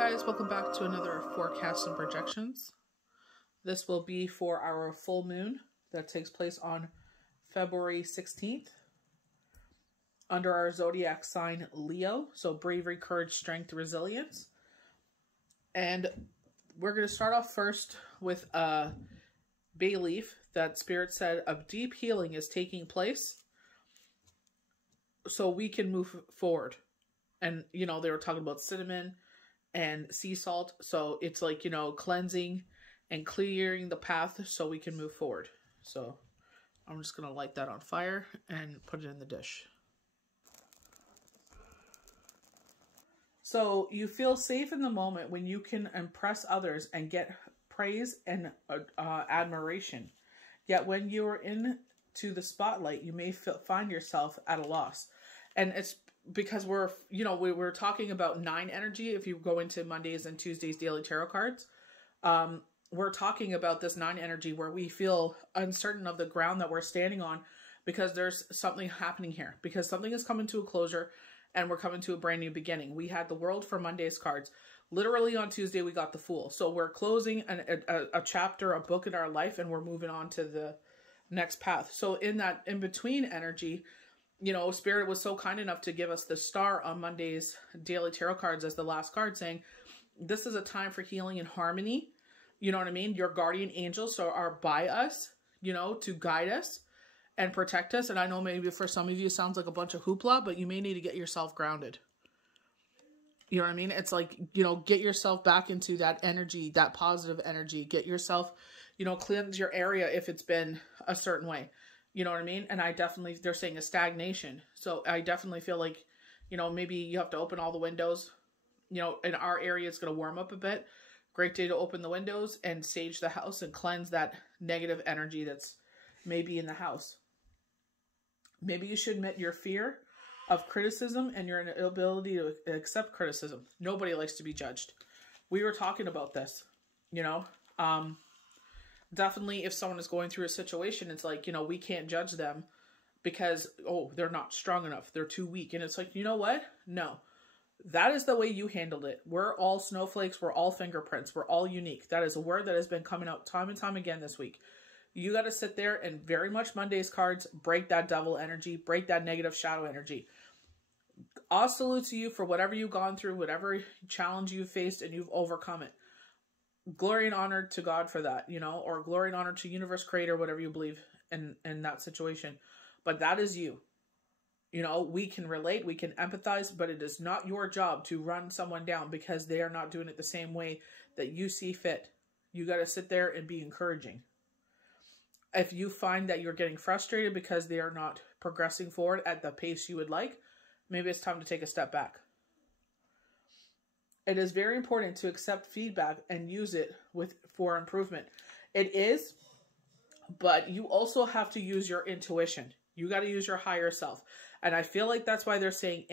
guys, welcome back to another forecast and projections. This will be for our full moon that takes place on February 16th under our zodiac sign Leo. So bravery, courage, strength, resilience. And we're going to start off first with a bay leaf that Spirit said a deep healing is taking place so we can move forward. And, you know, they were talking about cinnamon and sea salt. So it's like, you know, cleansing and clearing the path so we can move forward. So I'm just going to light that on fire and put it in the dish. So you feel safe in the moment when you can impress others and get praise and admiration. Yet when you are into the spotlight, you may find yourself at a loss. And it's because we're talking about 9 energy. If you go into Mondays and Tuesdays daily tarot cards, we're talking about this 9 energy where we feel uncertain of the ground that we're standing on because there's something happening here, because something is coming to a closure and we're coming to a brand new beginning. We had the World for Monday's cards. Literally on Tuesday, we got the Fool. So we're closing a chapter, a book in our life, and we're moving on to the next path. So in that in-between energy, you know, Spirit was so kind enough to give us the Star on Monday's daily tarot cards as the last card, saying this is a time for healing and harmony. You know what I mean? Your guardian angels are by us, you know, to guide us and protect us. And I know maybe for some of you it sounds like a bunch of hoopla, but you may need to get yourself grounded. You know what I mean? It's like, you know, get yourself back into that energy, that positive energy. Get yourself, you know, cleanse your area if it's been a certain way. You know what I mean? And they're saying a stagnation. So I definitely feel like, you know, maybe you have to open all the windows. You know, in our area, it's going to warm up a bit. Great day to open the windows and sage the house and cleanse that negative energy that's maybe in the house. Maybe you should admit your fear of criticism and your inability to accept criticism. Nobody likes to be judged. We were talking about this, you know. Definitely if someone is going through a situation, it's like, you know, we can't judge them because, oh, they're not strong enough. They're too weak. And it's like, you know what? No. That is the way you handled it. We're all snowflakes. We're all fingerprints. We're all unique. That is a word that has been coming out time and time again this week. You got to sit there and very much Monday's cards, break that devil energy, break that negative shadow energy. I'll salute to you for whatever you've gone through, whatever challenge you've faced, and you've overcome it. Glory and honor to God for that, you know, or glory and honor to universe creator, whatever you believe in that situation. But that is you. You know, we can relate, we can empathize, but it is not your job to run someone down because they are not doing it the same way that you see fit. You got to sit there and be encouraging. If you find that you're getting frustrated because they are not progressing forward at the pace you would like, maybe it's time to take a step back. It is very important to accept feedback and use it for improvement. It is, but you also have to use your intuition. You got to use your higher self. And I feel like that's why they're saying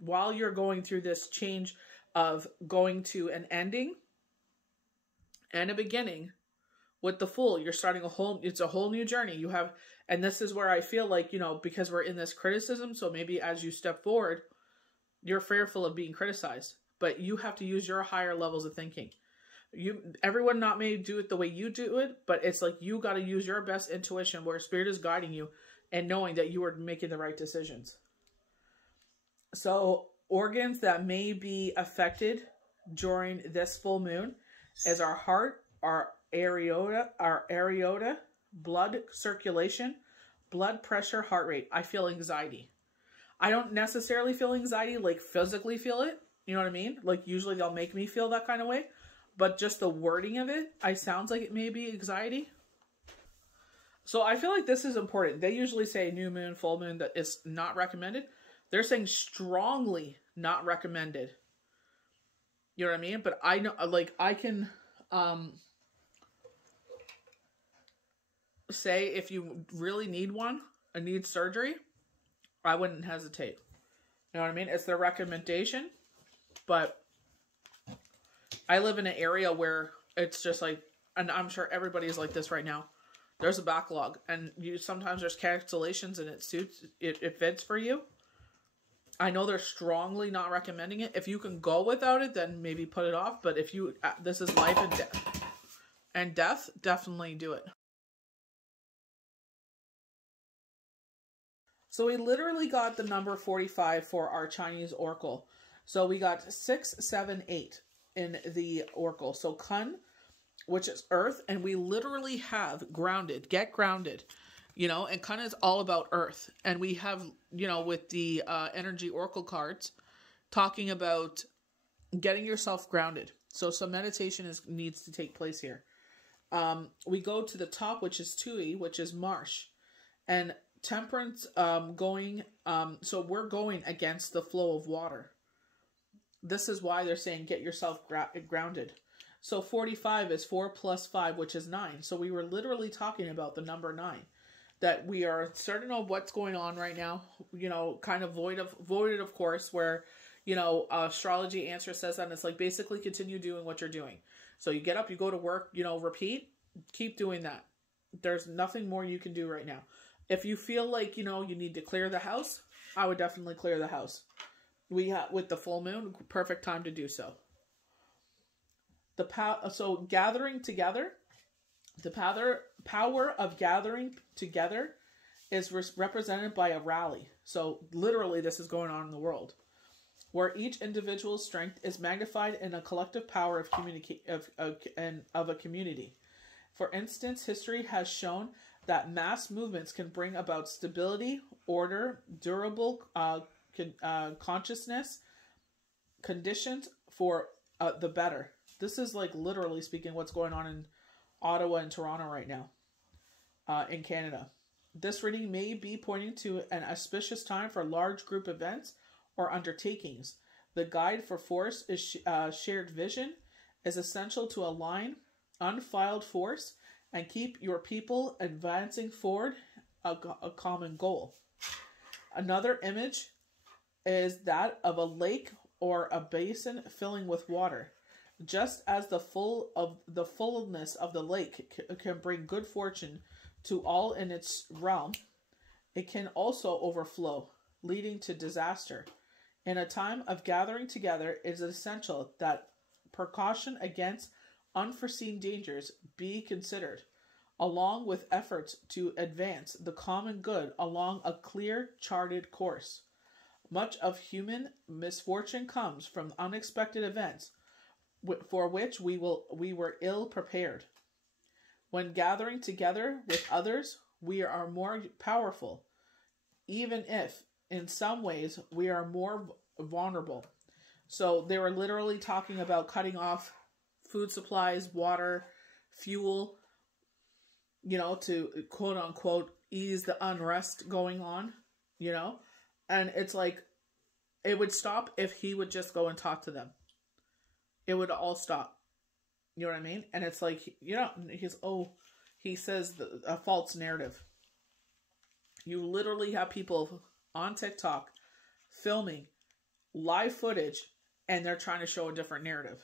while you're going through this change of going to an ending and a beginning with the Fool, you're starting it's a whole new journey. And this is where I feel like, you know, because we're in this criticism, so maybe as you step forward, you're fearful of being criticized. But you have to use your higher levels of thinking. Everyone not may do it the way you do it, but it's like you got to use your best intuition where Spirit is guiding you and knowing that you are making the right decisions. So organs that may be affected during this full moon is our heart, our aorta, blood circulation, blood pressure, heart rate. I feel anxiety. I don't necessarily feel anxiety, like physically feel it. You know what I mean? Like usually they'll make me feel that kind of way. But just the wording of it, sounds like it may be anxiety. So I feel like this is important. They usually say new moon, full moon, that is not recommended. They're saying strongly not recommended. You know what I mean? But I know, like, I can say if you really need one, need surgery, I wouldn't hesitate. You know what I mean? It's their recommendation. But I live in an area where it's just like, and I'm sure everybody is like this right now. There's a backlog, and sometimes there's cancellations, and it fits for you. I know they're strongly not recommending it. If you can go without it, then maybe put it off. But if you, this is life and death, definitely do it. So we literally got the number 45 for our Chinese oracle. So we got 6, 7, 8 in the oracle. So Kun, which is earth, and we literally have grounded, get grounded, you know, and Kun is all about earth. And we have, you know, with the energy oracle cards, talking about getting yourself grounded. So some meditation needs to take place here. We go to the top, which is Tui, which is marsh. And temperance so we're going against the flow of water. This is why they're saying get yourself grounded. So 45 is 4 plus 5, which is 9. So we were literally talking about the number 9. That we are certain of what's going on right now, you know, kind of voided of course, where, you know, astrology answer says that, and it's like basically continue doing what you're doing. So you get up, you go to work, you know, repeat, keep doing that. There's nothing more you can do right now. If you feel like, you know, you need to clear the house, I would definitely clear the house. We have, with the full moon, perfect time to do so. So gathering together, the power of gathering together is represented by a rally. So literally this is going on in the world, where each individual's strength is magnified in a collective power of a community. For instance, history has shown that mass movements can bring about stability, order, durable consciousness, conditions for the better. This is like literally speaking what's going on in Ottawa and Toronto right now in Canada. This reading may be pointing to an auspicious time for large group events or undertakings. The guide for force is shared vision is essential to align unfiled force and keep your people advancing forward a common goal. Another image is that of a lake or a basin filling with water. Just as the fullness of the lake can bring good fortune to all in its realm, it can also overflow, leading to disaster. In a time of gathering together, it is essential that precaution against unforeseen dangers be considered, along with efforts to advance the common good along a clear, charted course. Much of human misfortune comes from unexpected events for which we were ill prepared. When gathering together with others, we are more powerful, even if in some ways we are more vulnerable. So they were literally talking about cutting off food supplies, water, fuel, you know, to quote unquote ease the unrest going on, you know? And it's like, it would stop if he would just go and talk to them. It would all stop. You know what I mean? And it's like, you know, he says a false narrative. You literally have people on TikTok filming live footage and they're trying to show a different narrative.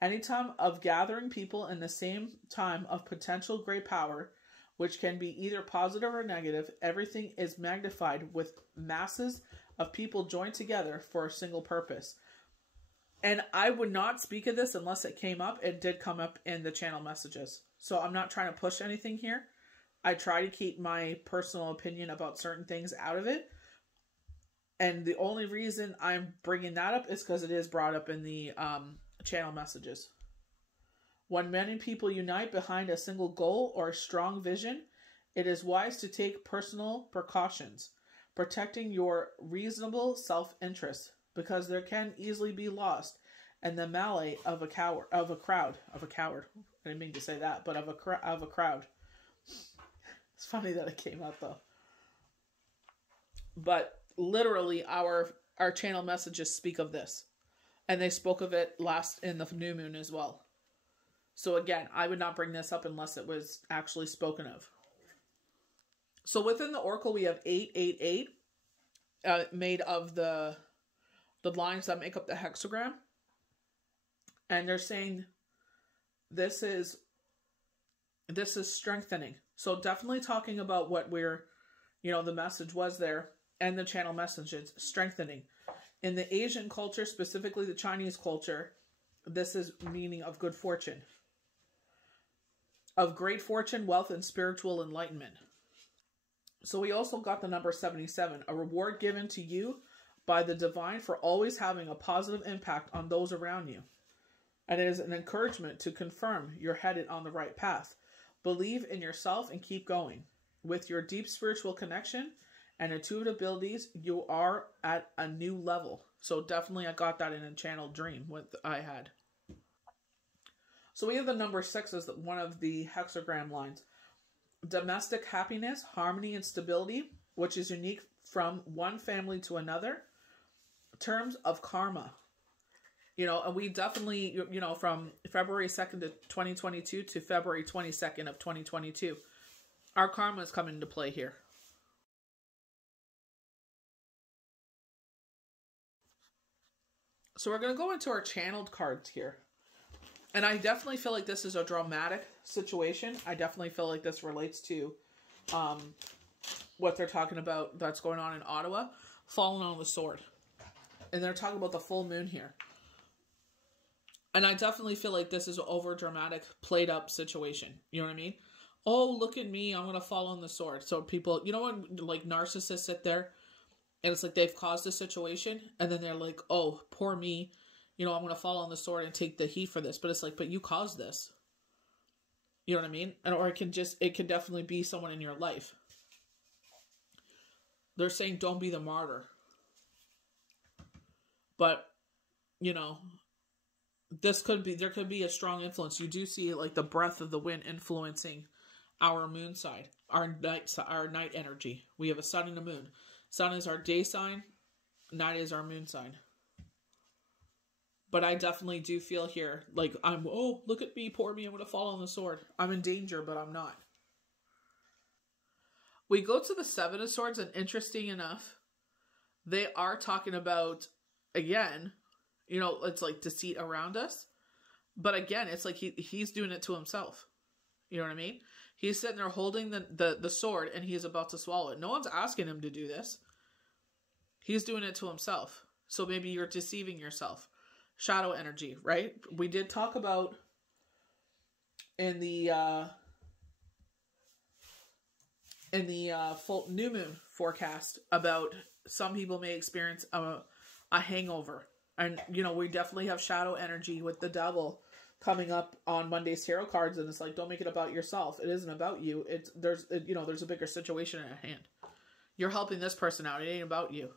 Anytime of gathering people in the same time of potential great power, which can be either positive or negative, everything is magnified with masses of people joined together for a single purpose. And I would not speak of this unless it came up. It did come up in the channel messages. So I'm not trying to push anything here. I try to keep my personal opinion about certain things out of it. And the only reason I'm bringing that up is because it is brought up in the channel messages. When many people unite behind a single goal or a strong vision, it is wise to take personal precautions, protecting your reasonable self-interest, because there can easily be lost in the melee of a crowd. I didn't mean to say that, but of a crowd. It's funny that it came out though. But literally our channel messages speak of this. And they spoke of it last in the new moon as well. So again, I would not bring this up unless it was actually spoken of. So within the oracle, we have 888 made of the lines that make up the hexagram. And they're saying this is strengthening. So definitely talking about what we're, you know, the message was there and the channel messages, strengthening. In the Asian culture, specifically the Chinese culture, this is meaning of good fortune. Of great fortune, wealth, and spiritual enlightenment. So we also got the number 77, a reward given to you by the divine for always having a positive impact on those around you. And it is an encouragement to confirm you're headed on the right path. Believe in yourself and keep going. With your deep spiritual connection and intuitive abilities, you are at a new level. So definitely I got that in a channel dream what I had. So we have the number 6 as one of the hexagram lines. Domestic happiness, harmony, and stability, which is unique from one family to another. Terms of karma. You know, and we definitely, you know, from February 2nd to 2022 to February 22nd of 2022, our karma is coming into play here. So we're going to go into our channeled cards here. And I definitely feel like this is a dramatic situation. I definitely feel like this relates to what they're talking about that's going on in Ottawa. Falling on the sword. And they're talking about the full moon here. And I definitely feel like this is an over dramatic, played up situation. You know what I mean? Oh, look at me. I'm going to fall on the sword. So people, you know when like narcissists sit there and it's like they've caused a situation and then they're like, oh, poor me. You know, I'm going to fall on the sword and take the heat for this. But it's like, but you caused this. You know what I mean? And or it can definitely be someone in your life. They're saying don't be the martyr. But, you know, there could be a strong influence. You do see like the breath of the wind influencing our moon side, our night energy. We have a sun and a moon. Sun is our day sign. Night is our moon sign. But I definitely do feel here, like oh, look at me, poor me, I'm going to fall on the sword. I'm in danger, but I'm not. We go to the 7 of Swords, and interesting enough, they are talking about, again, you know, it's like deceit around us. But again, it's like he's doing it to himself. You know what I mean? He's sitting there holding the sword, and he's about to swallow it. No one's asking him to do this. He's doing it to himself. So maybe you're deceiving yourself. Shadow energy, right? We did talk about in the full new moon forecast about some people may experience a hangover. And, you know, we definitely have shadow energy with the devil coming up on Monday's tarot cards. And it's like, don't make it about yourself. It isn't about you. There's a bigger situation at hand. You're helping this person out. It ain't about you.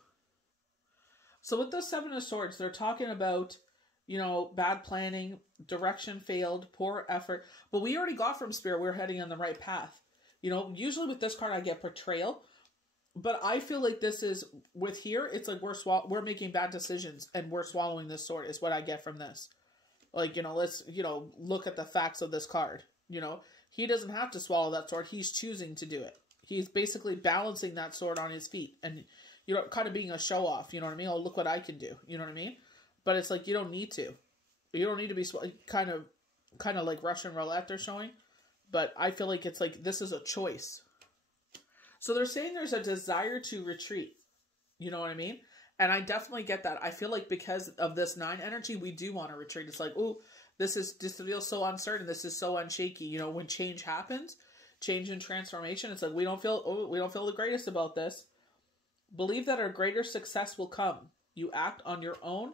So with the 7 of Swords, they're talking about, you know, bad planning, direction failed, poor effort. But we already got from Spirit, we're heading on the right path. You know, usually with this card, I get betrayal. But I feel like this is, with here, it's like we're making bad decisions and we're swallowing this sword is what I get from this. Like, you know, let's, you know, look at the facts of this card. You know, he doesn't have to swallow that sword. He's choosing to do it. He's basically balancing that sword on his feet and, you know, kind of being a show off. You know what I mean? Oh, look what I can do. You know what I mean? But it's like, you don't need to. You don't need to be kind of like Russian roulette they're showing. But I feel like it's like, this is a choice. So they're saying there's a desire to retreat. You know what I mean? And I definitely get that. I feel like because of this 9 energy, we do want to retreat. It's like, oh, this feels so uncertain. This is so unshaky. You know, when change happens, change and transformation, it's like, we don't feel the greatest about this. Believe that a greater success will come. You act on your own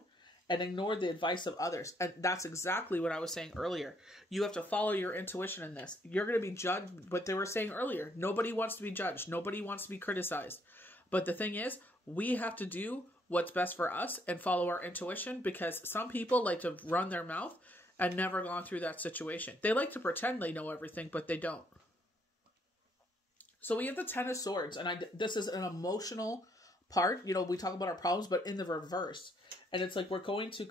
and ignore the advice of others. And that's exactly what I was saying earlier. You have to follow your intuition in this. You're going to be judged, what they were saying earlier. Nobody wants to be judged. Nobody wants to be criticized. But the thing is, we have to do what's best for us and follow our intuition, because some people like to run their mouth and never gone through that situation. They like to pretend they know everything, but they don't. So we have the 10 of Swords, and this is an emotional part. You know, we talk about our problems, but in the reverse. And it's like we're going to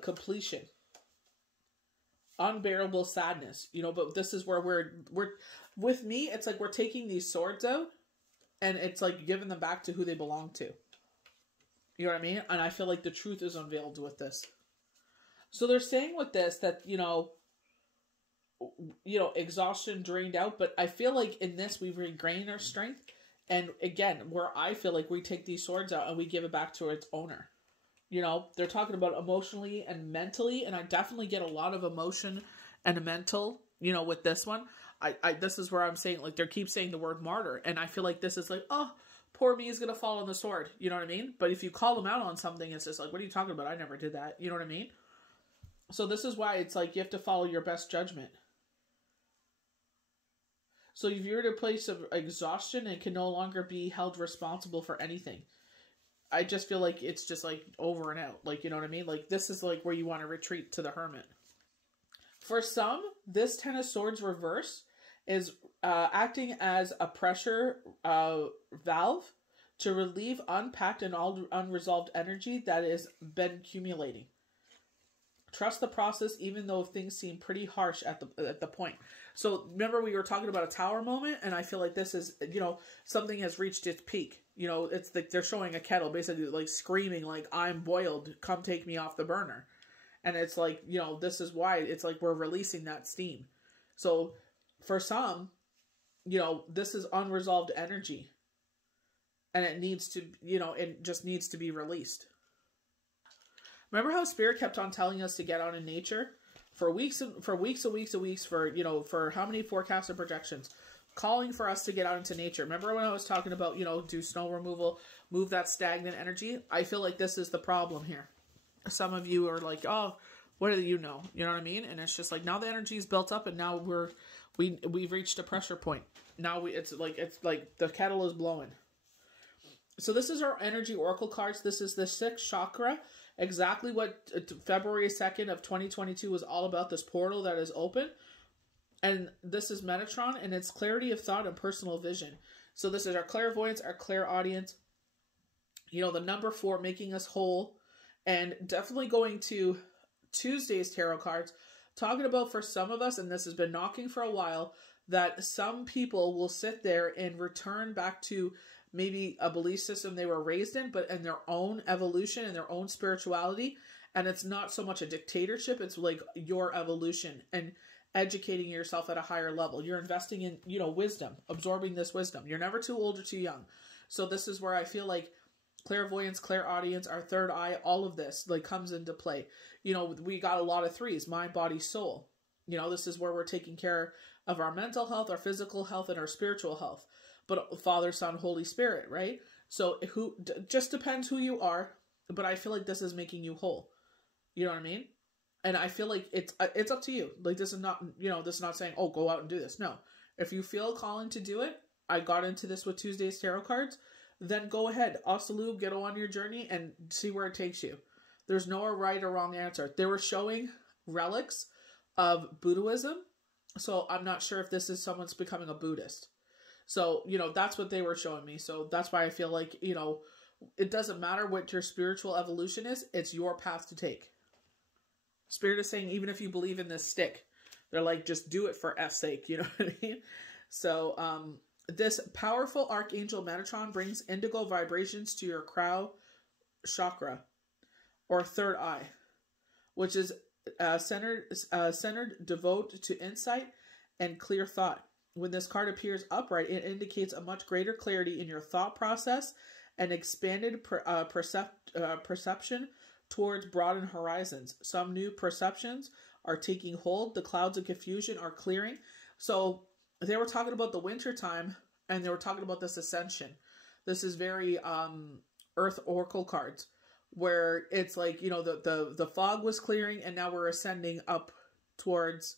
completion. Unbearable sadness. You know, but this is where we're with me, it's like we're taking these swords out and it's like giving them back to who they belong to. You know what I mean? And I feel like the truth is unveiled with this. So they're saying with this that, you know, exhaustion drained out. But I feel like in this, we've regained our strength And again, where I feel like we take these swords out and we give it back to its owner. You know, they're talking about emotionally and mentally, and I definitely get a lot of emotion and mental, you know, with this one. This is where I'm saying, like, they keep saying the word martyr, and I feel like this is like, oh, poor me is going to fall on the sword, you know what I mean? But if you call them out on something, it's just like, what are you talking about? I never did that, you know what I mean? So this is why it's like, you have to follow your best judgment. So if you're at a place of exhaustion and can no longer be held responsible for anything, I just feel like it's just like over and out, like, you know what I mean? Like, this is like where you want to retreat to the hermit. For some, this Ten of Swords reverse is acting as a pressure valve to relieve unpacked and all unresolved energy that has been accumulating. Trust the process, even though things seem pretty harsh at the point. So remember, we were talking about a tower moment, and I feel like this is, you know, something has reached its peak. You know, it's like they're showing a kettle basically like screaming like, I'm boiled, come take me off the burner. And it's like, you know, this is why it's like we're releasing that steam. So for some, you know, this is unresolved energy. And it needs to, you know, it just needs to be released. Remember how Spirit kept on telling us to get out in nature? For weeks, for, you know, for how many forecasts and projections? Calling for us to get out into nature. Remember when I was talking about, you know, do snow removal, move that stagnant energy? I feel like this is the problem here. Some of you are like, oh, what do you know? You know what I mean? And it's just like, now the energy is built up, and now we've reached a pressure point. Now it's like the kettle is blowing. So this is our energy oracle cards. This is the 6th chakra. Exactly what February 2nd of 2022 was all about. This portal that is open. And this is Metatron, and it's clarity of thought and personal vision. So this is our clairvoyance, our clairaudience. You know, the number 4, making us whole. And definitely going to Tuesday's tarot cards, talking about for some of us, and this has been knocking for a while, that some people will sit there and return back to maybe a belief system they were raised in, but in their own evolution and their own spirituality. And it's not so much a dictatorship, it's like your evolution and educating yourself at a higher level. You're investing in, you know, wisdom, absorbing this wisdom. You're never too old or too young. So this is where I feel like clairvoyance, clairaudience, our third eye, all of this like comes into play. You know, we got a lot of 3s, mind, body, soul. You know, this is where we're taking care of our mental health, our physical health, and our spiritual health. But Father, Son, Holy Spirit, right? So just depends who you are, but I feel like this is making you whole. You know what I mean? And I feel like it's up to you. Like, this is not, you know, this is not saying, oh, go out and do this. No. If you feel calling to do it, I got into this with Tuesday's tarot cards, then go ahead. Asalub, get on your journey and see where it takes you. There's no right or wrong answer. They were showing relics of Buddhism, so I'm not sure if this is someone's becoming a Buddhist. So, you know, that's what they were showing me. So that's why I feel like, you know, it doesn't matter what your spiritual evolution is. It's your path to take. Spirit is saying, even if you believe in this stick, they're like, just do it for F's sake. You know what I mean? So, this powerful Archangel Metatron brings indigo vibrations to your crown chakra, or third eye, which is centered, devote to insight and clear thought. When this card appears upright, it indicates a much greater clarity in your thought process and expanded perception towards broadened horizons. Some new perceptions are taking hold. The clouds of confusion are clearing. So they were talking about the winter time, and they were talking about this ascension. This is very Earth Oracle cards, where it's like, you know, the fog was clearing, and now we're ascending up towards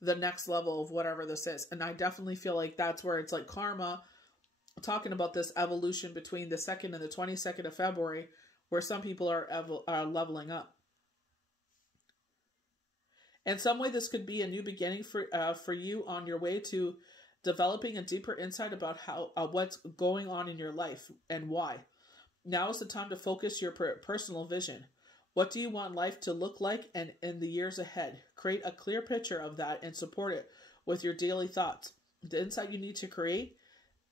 the next level of whatever this is. And I definitely feel like that's where it's like karma, talking about this evolution between the 2nd and the 22nd of February, where some people are leveling up. In some way, this could be a new beginning for you on your way to developing a deeper insight about how what's going on in your life and why. Now is the time to focus your personal vision. What do you want life to look like and in the years ahead? Create a clear picture of that and support it with your daily thoughts. The insight you need to create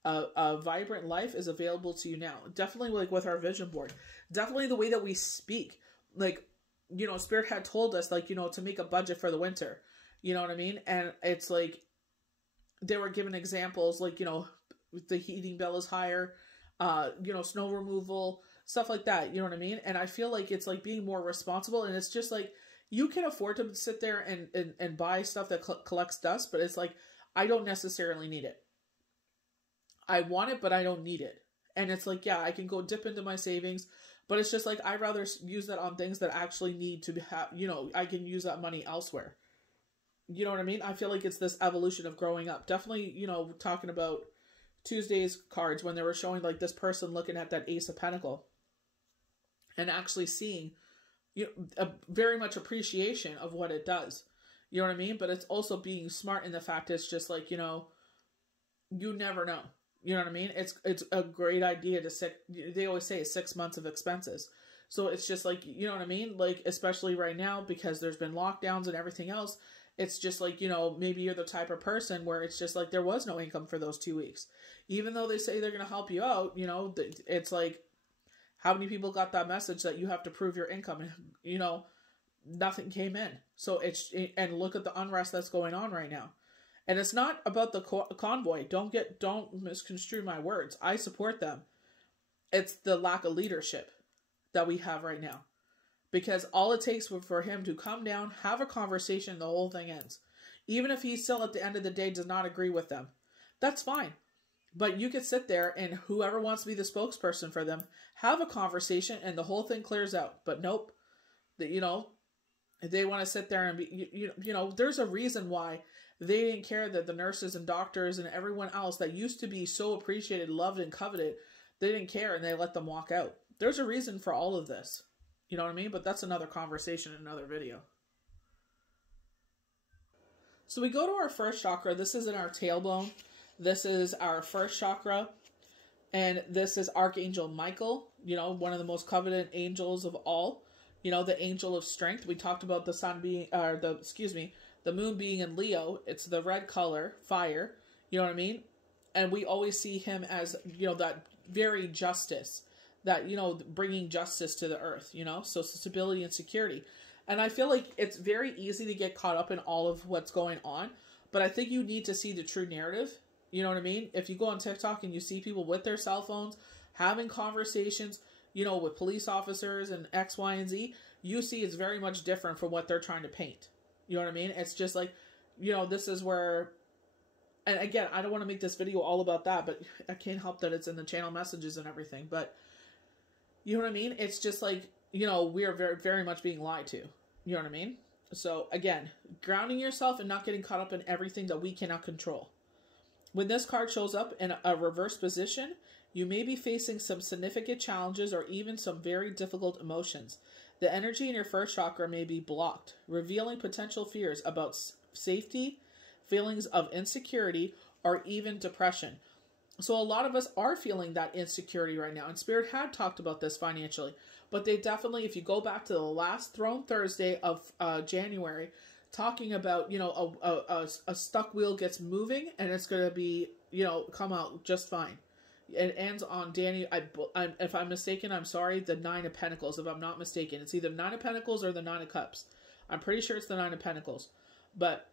a vibrant life is available to you now. Definitely like with our vision board. Definitely the way that we speak. Like, you know, Spirit had told us, like, you know, to make a budget for the winter. You know what I mean? And it's like, they were given examples, like, you know, the heating bill is higher, you know, snow removal, stuff like that. You know what I mean? And I feel like it's like being more responsible, and it's just like, you can afford to sit there and buy stuff that collects dust, but it's like, I don't necessarily need it. I want it, but I don't need it. And it's like, yeah, I can go dip into my savings, but it's just like, I'd rather use that on things that actually need to have, you know, I can use that money elsewhere. You know what I mean? I feel like it's this evolution of growing up. Definitely, you know, talking about Tuesday's cards, when they were showing like this person looking at that Ace of Pentacle and actually seeing, you know, a very much appreciation of what it does. You know what I mean? But it's also being smart in the fact it's just like, you know, you never know. You know what I mean? It's a great idea to set, they always say 6 months of expenses. So it's just like, you know what I mean? Like, especially right now, because there's been lockdowns and everything else, it's just like, you know, maybe you're the type of person where it's just like, there was no income for those 2 weeks. Even though they say they're going to help you out, you know, it's like, how many people got that message that you have to prove your income? And, you know, nothing came in. So and look at the unrest that's going on right now. And it's not about the convoy. Don't misconstrue my words. I support them. It's the lack of leadership that we have right now. Because all it takes for him to come down, have a conversation, the whole thing ends. Even if he still at the end of the day does not agree with them, that's fine. But you could sit there and whoever wants to be the spokesperson for them, have a conversation and the whole thing clears out. But nope, you know, they want to sit there and be, you know, there's a reason why they didn't care that the nurses and doctors and everyone else that used to be so appreciated, loved, and coveted, they didn't care and they let them walk out. There's a reason for all of this. You know what I mean? But that's another conversation in another video. So we go to our first chakra. This is in our tailbone. This is our first chakra. And this is Archangel Michael, you know, one of the most coveted angels of all. You know, the angel of strength. We talked about the sun being, the moon being in Leo. It's the red color, fire. You know what I mean? And we always see him as, you know, that very justice. That, you know, bringing justice to the earth, you know? So stability and security. And I feel like it's very easy to get caught up in all of what's going on. But I think you need to see the true narrative. You know what I mean? If you go on TikTok and you see people with their cell phones having conversations, you know, with police officers and X, Y, and Z, you see it's very much different from what they're trying to paint. You know what I mean? It's just like, you know, this is where, and again, I don't want to make this video all about that, but I can't help that it's in the channel messages and everything. But you know what I mean? It's just like, you know, we are very, very much being lied to. You know what I mean? So again, grounding yourself and not getting caught up in everything that we cannot control. When this card shows up in a reverse position, you may be facing some significant challenges or even some very difficult emotions. The energy in your first chakra may be blocked, revealing potential fears about safety, feelings of insecurity, or even depression. So a lot of us are feeling that insecurity right now. And Spirit had talked about this financially. But they definitely, if you go back to the last Throne Thursday of January, talking about, you know, a stuck wheel gets moving and it's going to be, you know, come out just fine. It ends on Danny, if I'm mistaken, I'm sorry, the 9 of Pentacles, if I'm not mistaken. It's either 9 of Pentacles or the 9 of Cups. I'm pretty sure it's the 9 of Pentacles. But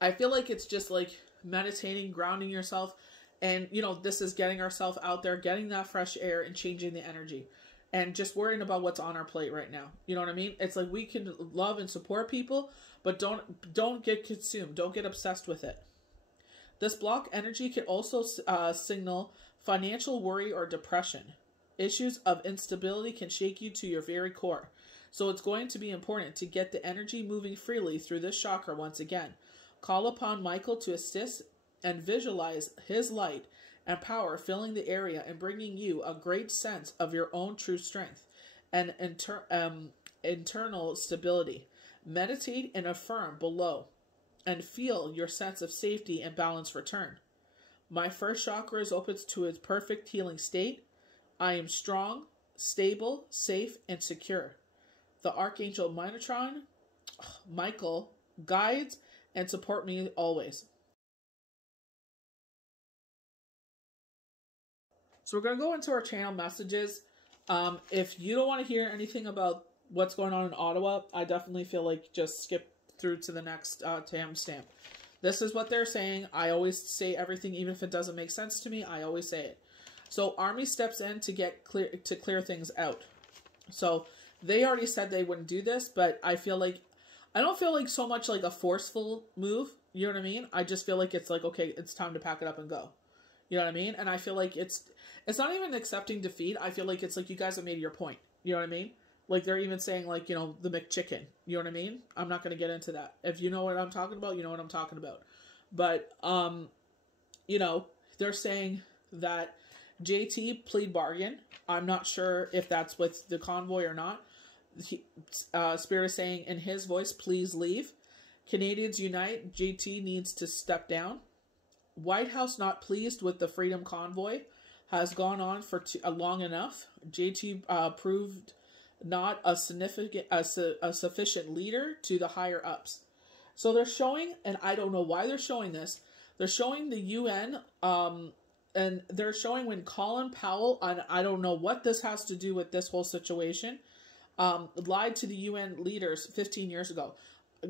I feel like it's just like meditating, grounding yourself. And, you know, this is getting ourselves out there, getting that fresh air and changing the energy. And just worrying about what's on our plate right now. You know what I mean? It's like we can love and support people, but don't get consumed. Don't get obsessed with it. This block energy can also signal financial worry or depression. Issues of instability can shake you to your very core. So it's going to be important to get the energy moving freely through this chakra once again. Call upon Michael to assist and visualize his light and power filling the area and bringing you a great sense of your own true strength and internal stability. Meditate and affirm below and feel your sense of safety and balance return. My first chakra is open to its perfect healing state. I am strong, stable, safe, and secure. The Archangel Michael guides and support me always. So we're going to go into our channel messages. If you don't want to hear anything about what's going on in Ottawa, I definitely feel like just skip through to the next timestamp. This is what they're saying. I always say everything, even if it doesn't make sense to me. I always say it. So army steps in to clear things out. So they already said they wouldn't do this, but I don't feel like so much like a forceful move. You know what I mean? I just feel like it's like, okay, it's time to pack it up and go. You know what I mean? And I feel like it's not even accepting defeat. I feel like it's like, you guys have made your point. You know what I mean? Like, they're even saying, like, you know, the McChicken. You know what I mean? I'm not going to get into that. If you know what I'm talking about, you know what I'm talking about. But, you know, they're saying that JT plead bargain. I'm not sure if that's with the convoy or not. Spirit is saying in his voice, please leave. Canadians unite. JT needs to step down. White House not pleased with the Freedom Convoy. Has gone on for long enough. JT proved not a sufficient leader to the higher ups. So they're showing, and I don't know why they're showing this. They're showing the UN, and they're showing when Colin Powell, and I don't know what this has to do with this whole situation, lied to the UN leaders 15 years ago.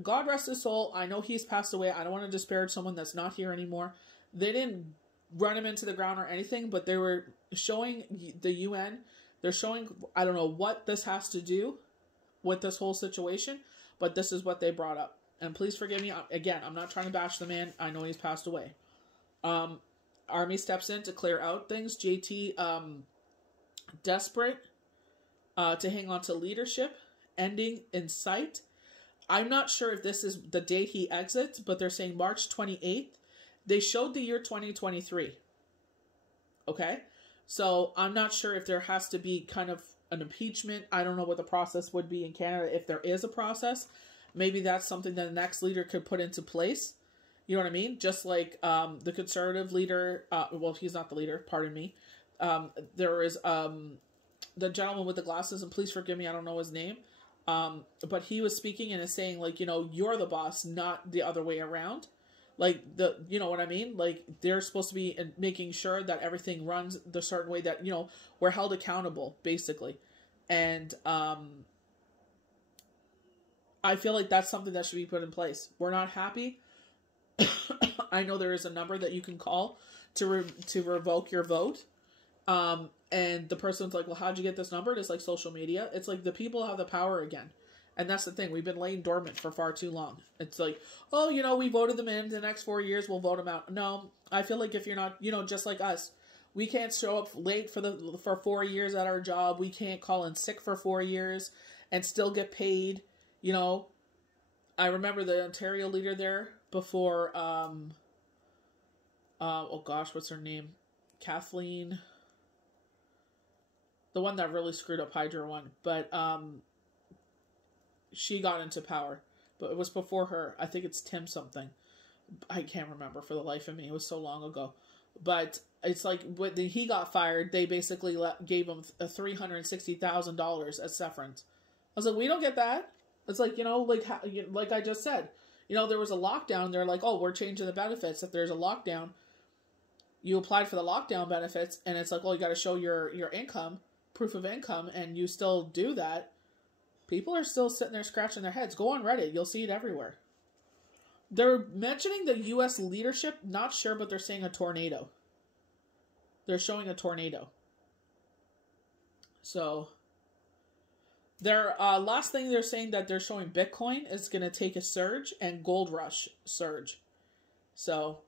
God rest his soul. I know he's passed away. I don't want to disparage someone that's not here anymore. They didn't run him into the ground or anything, but they were showing the UN. They're showing, I don't know what this has to do with this whole situation, but this is what they brought up. And please forgive me. Again, I'm not trying to bash the man. I know he's passed away. Army steps in to clear out things. JT, desperate to hang on to leadership, ending in sight. I'm not sure if this is the date he exits, but they're saying March 28th. They showed the year 2023. Okay? So I'm not sure if there has to be kind of an impeachment. I don't know what the process would be in Canada if there is a process. Maybe that's something that the next leader could put into place. You know what I mean? Just like the conservative leader, well, he's not the leader, pardon me. There is the gentleman with the glasses, and please forgive me, I don't know his name. But he was speaking and is saying, like, you know, you're the boss, not the other way around. Like, you know what I mean? Like, they're supposed to be making sure that everything runs the certain way that, you know, we're held accountable, basically. And I feel like that's something that should be put in place. We're not happy. I know there is a number that you can call to revoke your vote. And the person's like, well, how'd you get this number? It's like social media. It's like the people have the power again. And that's the thing. We've been laying dormant for far too long. It's like, oh, you know, we voted them in. The next 4 years, we'll vote them out. No, I feel like if you're not, you know, just like us, we can't show up late for 4 years at our job. We can't call in sick for 4 years and still get paid. You know, I remember the Ontario leader there before, oh gosh, what's her name? Kathleen. The one that really screwed up Hydro One. But, she got into power, but it was before her. I think it's Tim something. I can't remember for the life of me. It was so long ago. But it's like when he got fired, they basically gave him $360,000 as severance. I was like, we don't get that. It's like, you know, like I just said, you know, there was a lockdown. They're like, oh, we're changing the benefits. If there's a lockdown, you applied for the lockdown benefits, and it's like, well, you got to show your income, proof of income, and you still do that. People are still sitting there scratching their heads. Go on Reddit. You'll see it everywhere. They're mentioning the U.S. leadership. Not sure, but they're saying a tornado. They're showing a tornado. So, their last thing they're saying that they're showing Bitcoin is going to take a surge and gold rush surge. So,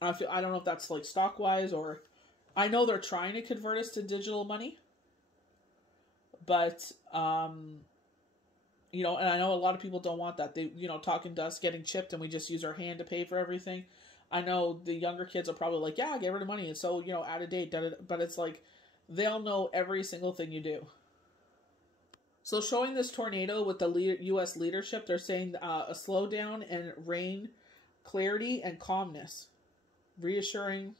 I don't know if that's like stock-wise or... I know they're trying to convert us to digital money. But, you know, and I know a lot of people don't want that. They, you know, talking to us getting chipped and we just use our hand to pay for everything. I know the younger kids are probably like, yeah, get rid of money. And so, you know, out of date. But it's like, they'll know every single thing you do. So showing this tornado with the U.S. leadership, they're saying a slowdown and rain, clarity and calmness. Reassuring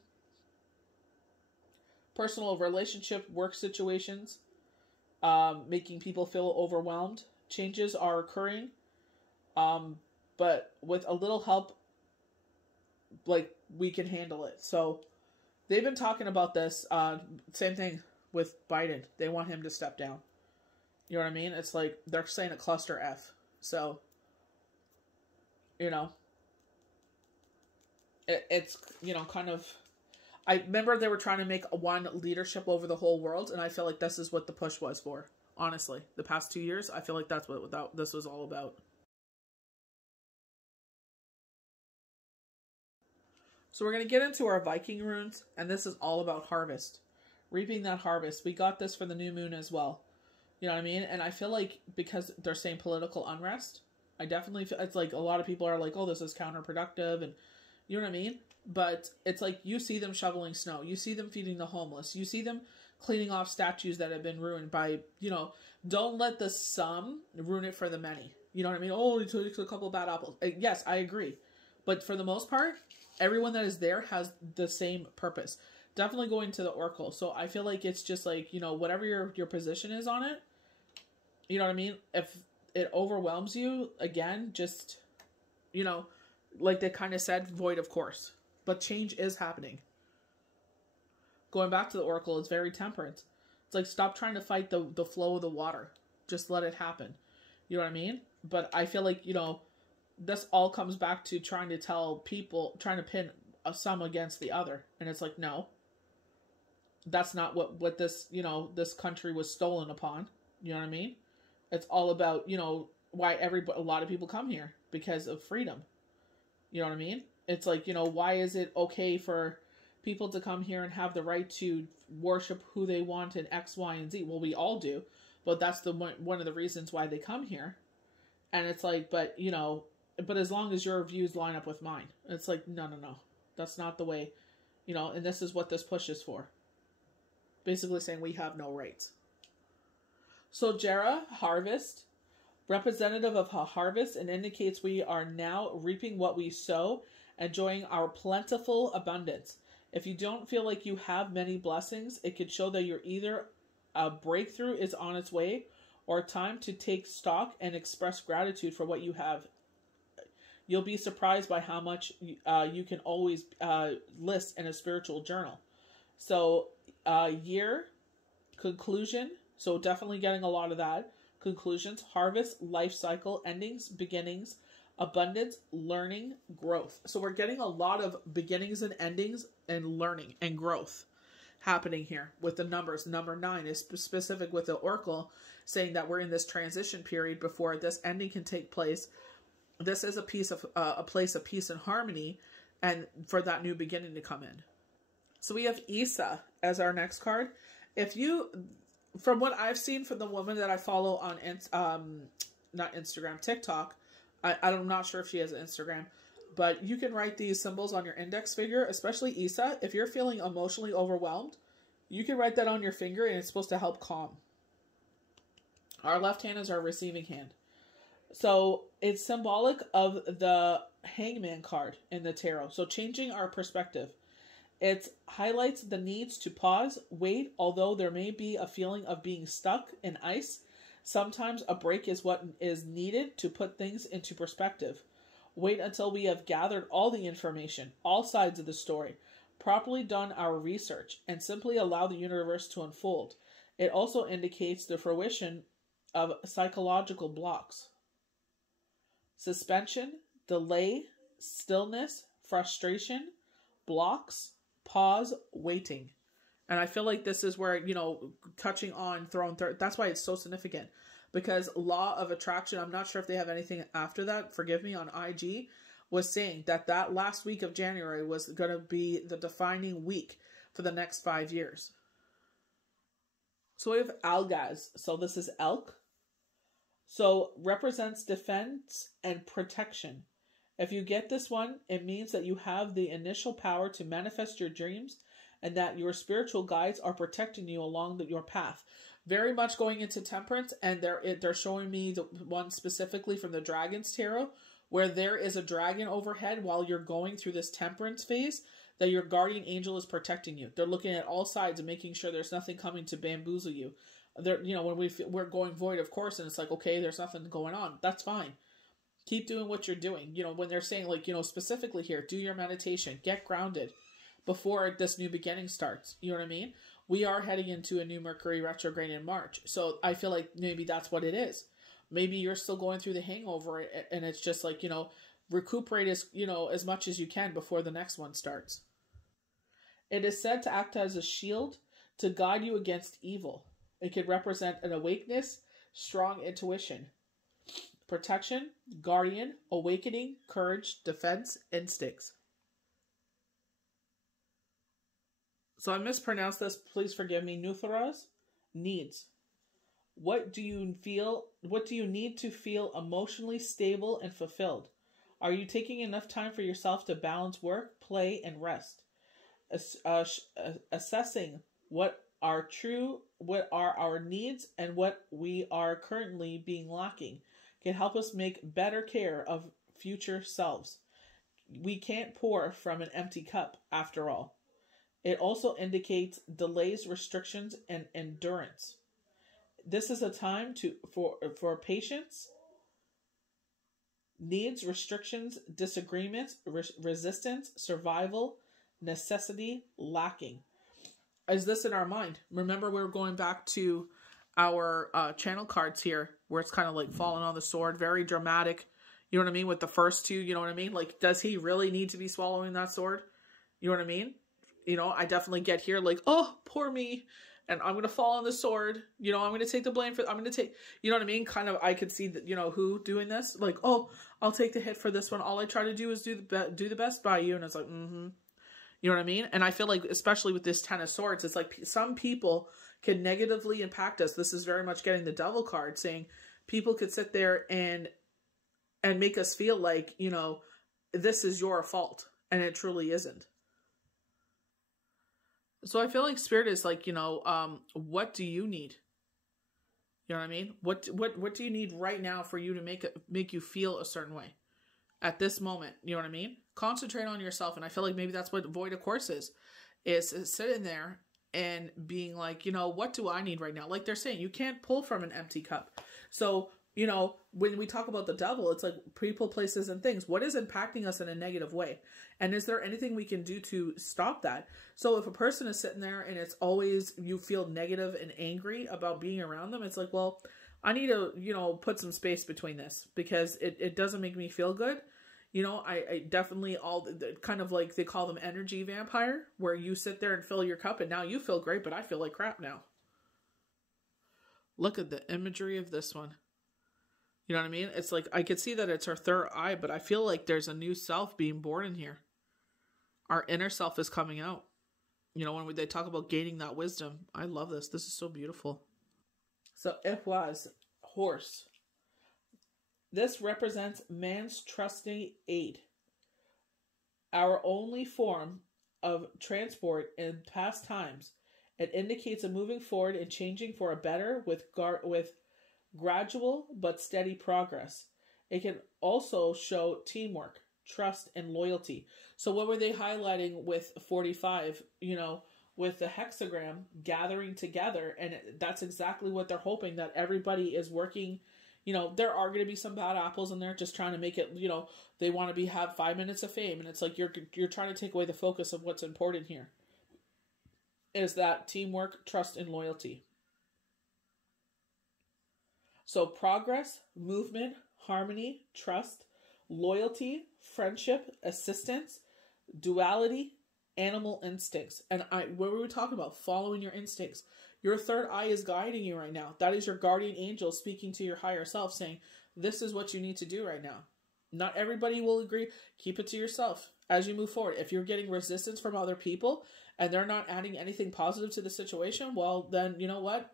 personal relationship, work situations. Making people feel overwhelmed. Changes are occurring, but with a little help, like, we can handle it. So they've been talking about this. Same thing with Biden. They want him to step down. You know what I mean? It's like they're saying a cluster F. So, you know, it's, you know, kind of, I remember they were trying to make one leadership over the whole world, and I feel like this is what the push was for. Honestly, the past 2 years, I feel like that's what this was all about. So we're going to get into our Viking runes, and this is all about harvest. Reaping that harvest. We got this for the new moon as well. You know what I mean? And I feel like because they're saying political unrest, I definitely feel it's like a lot of people are like, oh, this is counterproductive, and you know what I mean? But it's like you see them shoveling snow. You see them feeding the homeless. You see them cleaning off statues that have been ruined by, you know, don't let the some ruin it for the many. You know what I mean? Oh, it takes a couple of bad apples. Yes, I agree. But for the most part, everyone that is there has the same purpose. Definitely going to the Oracle. So I feel like it's just like, you know, whatever your position is on it, you know what I mean? If it overwhelms you, again, just, you know, like they kind of said, void of course. But change is happening. Going back to the Oracle, it's very temperate. It's like, stop trying to fight the flow of the water. Just let it happen. You know what I mean? But I feel like, you know, this all comes back to trying to tell people, trying to pin some against the other. And it's like, no. That's not what this, you know, this country was stolen upon. You know what I mean? It's all about, you know, why a lot of people come here. Because of freedom. You know what I mean? It's like, you know, why is it okay for people to come here and have the right to worship who they want in X, Y, and Z? Well, we all do. But that's one of the reasons why they come here. And it's like, but, you know, but as long as your views line up with mine. It's like, no. That's not the way, you know, and this is what this push is for. Basically saying we have no rights. So Jera, harvest, representative of a harvest, and indicates we are now reaping what we sow, enjoying our plentiful abundance. If you don't feel like you have many blessings, it could show that you're either a breakthrough is on its way or time to take stock and express gratitude for what you have. You'll be surprised by how much you can always list in a spiritual journal. So year, conclusion, so definitely getting a lot of that. Conclusions, harvest, life cycle, endings, beginnings, abundance, learning, growth. So we're getting a lot of beginnings and endings and learning and growth happening here with the numbers. Number 9 is specific with the Oracle, saying that we're in this transition period before this ending can take place. This is a place of peace and harmony, and for that new beginning to come in. So we have Isa as our next card. If you, from what I've seen from the woman that I follow on, not Instagram, TikTok, I'm not sure if she has an Instagram, but you can write these symbols on your index finger, especially Isa. If you're feeling emotionally overwhelmed, you can write that on your finger and it's supposed to help calm. Our left hand is our receiving hand. So it's symbolic of the Hangman card in the tarot. So changing our perspective. It highlights the needs to pause, wait, although there may be a feeling of being stuck in ice. Sometimes a break is what is needed to put things into perspective. Wait until we have gathered all the information, all sides of the story, properly done our research, and simply allow the universe to unfold. It also indicates the fruition of psychological blocks. Suspension, delay, stillness, frustration, blocks, pause, waiting. And I feel like this is where, you know, touching on throne third, that's why it's so significant. Because law of attraction, I'm not sure if they have anything after that, forgive me, on IG, was saying that last week of January was going to be the defining week for the next 5 years. So we have Algaz. So this is elk. So represents defense and protection. If you get this one, it means that you have the initial power to manifest your dreams and that your spiritual guides are protecting you along your path. Very much going into temperance, and they're showing me the one specifically from the Dragon's Tarot, where there is a dragon overhead while you're going through this temperance phase, that your guardian angel is protecting you. They're looking at all sides and making sure there's nothing coming to bamboozle you. You know, when we're going void, of course, and it's like, okay, there's nothing going on. That's fine. Keep doing what you're doing. You know, when they're saying, like, you know, specifically here, do your meditation, get grounded before this new beginning starts. You know what I mean? We are heading into a new Mercury retrograde in March. So I feel like maybe that's what it is. Maybe you're still going through the hangover and it's just like, you know, recuperate as, as much as you can before the next one starts. It is said to act as a shield to guide you against evil. It could represent an awakeness, strong intuition, protection, guardian, awakening, courage, defense, instincts. So I mispronounced this. Please forgive me. Nuthras, needs. What do you need to feel emotionally stable and fulfilled? Are you taking enough time for yourself to balance work, play, and rest? Assessing what are our needs and what we are currently being lacking can help us make better care of future selves. We can't pour from an empty cup, after all. It also indicates delays, restrictions, and endurance. This is a time for patience, needs, restrictions, disagreements, resistance, survival, necessity, lacking. Is this in our mind? Remember, we're going back to our channel cards here, where it's kind of like falling on the sword, very dramatic. You know what I mean? With the first two, you know what I mean? Like, does he really need to be swallowing that sword? You know what I mean? I definitely get here like, oh, poor me. And I'm going to fall on the sword. I'm going to take the blame I'm going to take, you know what I mean? Kind of, I could see that, who doing this? Like, oh, I'll take the hit for this one. All I try to do is do the best by you. And it's like, you know what I mean? And I feel like, especially with this Ten of Swords, it's like some people can negatively impact us. This is very much getting the Devil card, saying people could sit there and make us feel like, this is your fault. And it truly isn't. So I feel like Spirit is like, what do you need? You know what I mean? What do you need right now for you to make you feel a certain way at this moment? You know what I mean? Concentrate on yourself. And I feel like maybe that's what Void of Course is sitting there and being like, what do I need right now? Like they're saying, you can't pull from an empty cup. So, when we talk about the devil, it's like people, places, and things. What is impacting us in a negative way? And is there anything we can do to stop that? So if a person is sitting there and it's always, you feel negative and angry about being around them, it's like, well, I need to, put some space between this because it doesn't make me feel good. I definitely kind of like, they call them energy vampire, where you sit there and fill your cup and now you feel great, but I feel like crap now. Look at the imagery of this one. You know what I mean? It's like, I could see that it's our third eye, but I feel like there's a new self being born in here. Our inner self is coming out. When they talk about gaining that wisdom. I love this. This is so beautiful. So it was horse. This represents man's trusting aid. Our only form of transport in past times. It indicates a moving forward and changing for a better with gradual but steady progress. It can also show teamwork, trust, and loyalty. So what were they highlighting with 45, with the hexagram gathering together? And that's exactly what they're hoping, that everybody is working. There are going to be some bad apples in there just trying to make it, they want to have 5 minutes of fame. And it's like, you're trying to take away the focus of what's important here. Is that teamwork, trust, and loyalty. So progress, movement, harmony, trust, loyalty, friendship, assistance, duality, animal instincts. And what were we talking about? Following your instincts. Your third eye is guiding you right now. That is your guardian angel speaking to your higher self, saying, this is what you need to do right now. Not everybody will agree. Keep it to yourself as you move forward. If you're getting resistance from other people and they're not adding anything positive to the situation, well, then you know what?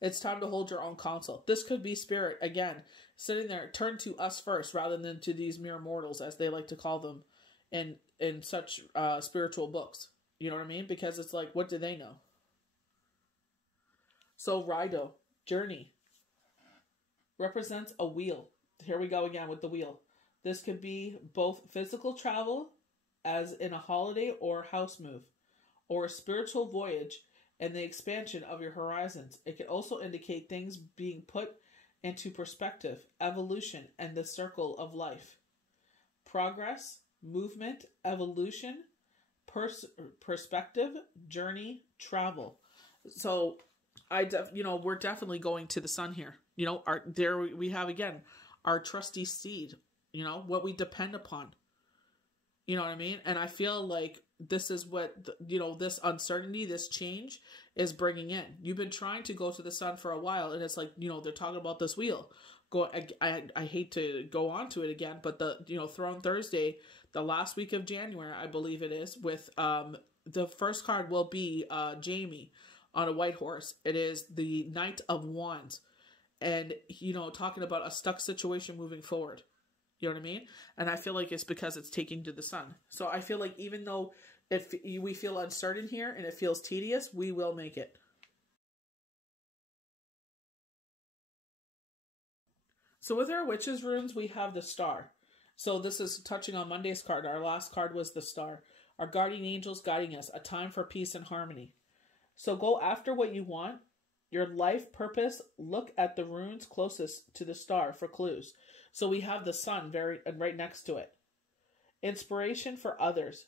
It's time to hold your own counsel. This could be Spirit, again, sitting there, turn to us first rather than to these mere mortals, as they like to call them in such spiritual books. You know what I mean? Because it's like, what do they know? So Rido, journey, represents a wheel. Here we go again with the wheel. This could be both physical travel, as in a holiday or house move, or a spiritual voyage and the expansion of your horizons. It could also indicate things being put into perspective, evolution, and the circle of life. Progress, movement, evolution, perspective, journey, travel. So we're definitely going to the sun here. We have again our trusty steed. you know, what we depend upon. You know what I mean? And I feel like this is what, you know, this uncertainty, this change is bringing in. You've been trying to go to the sun for a while, and it's like, you know, they're talking about this wheel. I hate to go on to it again, but the, you know, Throne Thursday, the last week of January, I believe it is, with the first card will be Jamie on a white horse. It is the Knight of Wands, and, you know, talking about a stuck situation moving forward. You know what I mean? And I feel like it's because it's taking to the sun. So I feel like even though we feel uncertain here and it feels tedious, we will make it. So with our Witches runes, we have the Star. So this is touching on Monday's card. Our last card was the Star. Our guardian angels guiding us. A time for peace and harmony. So go after what you want. Your life purpose. Look at the runes closest to the Star for clues. So we have the sun right next to it. Inspiration for others.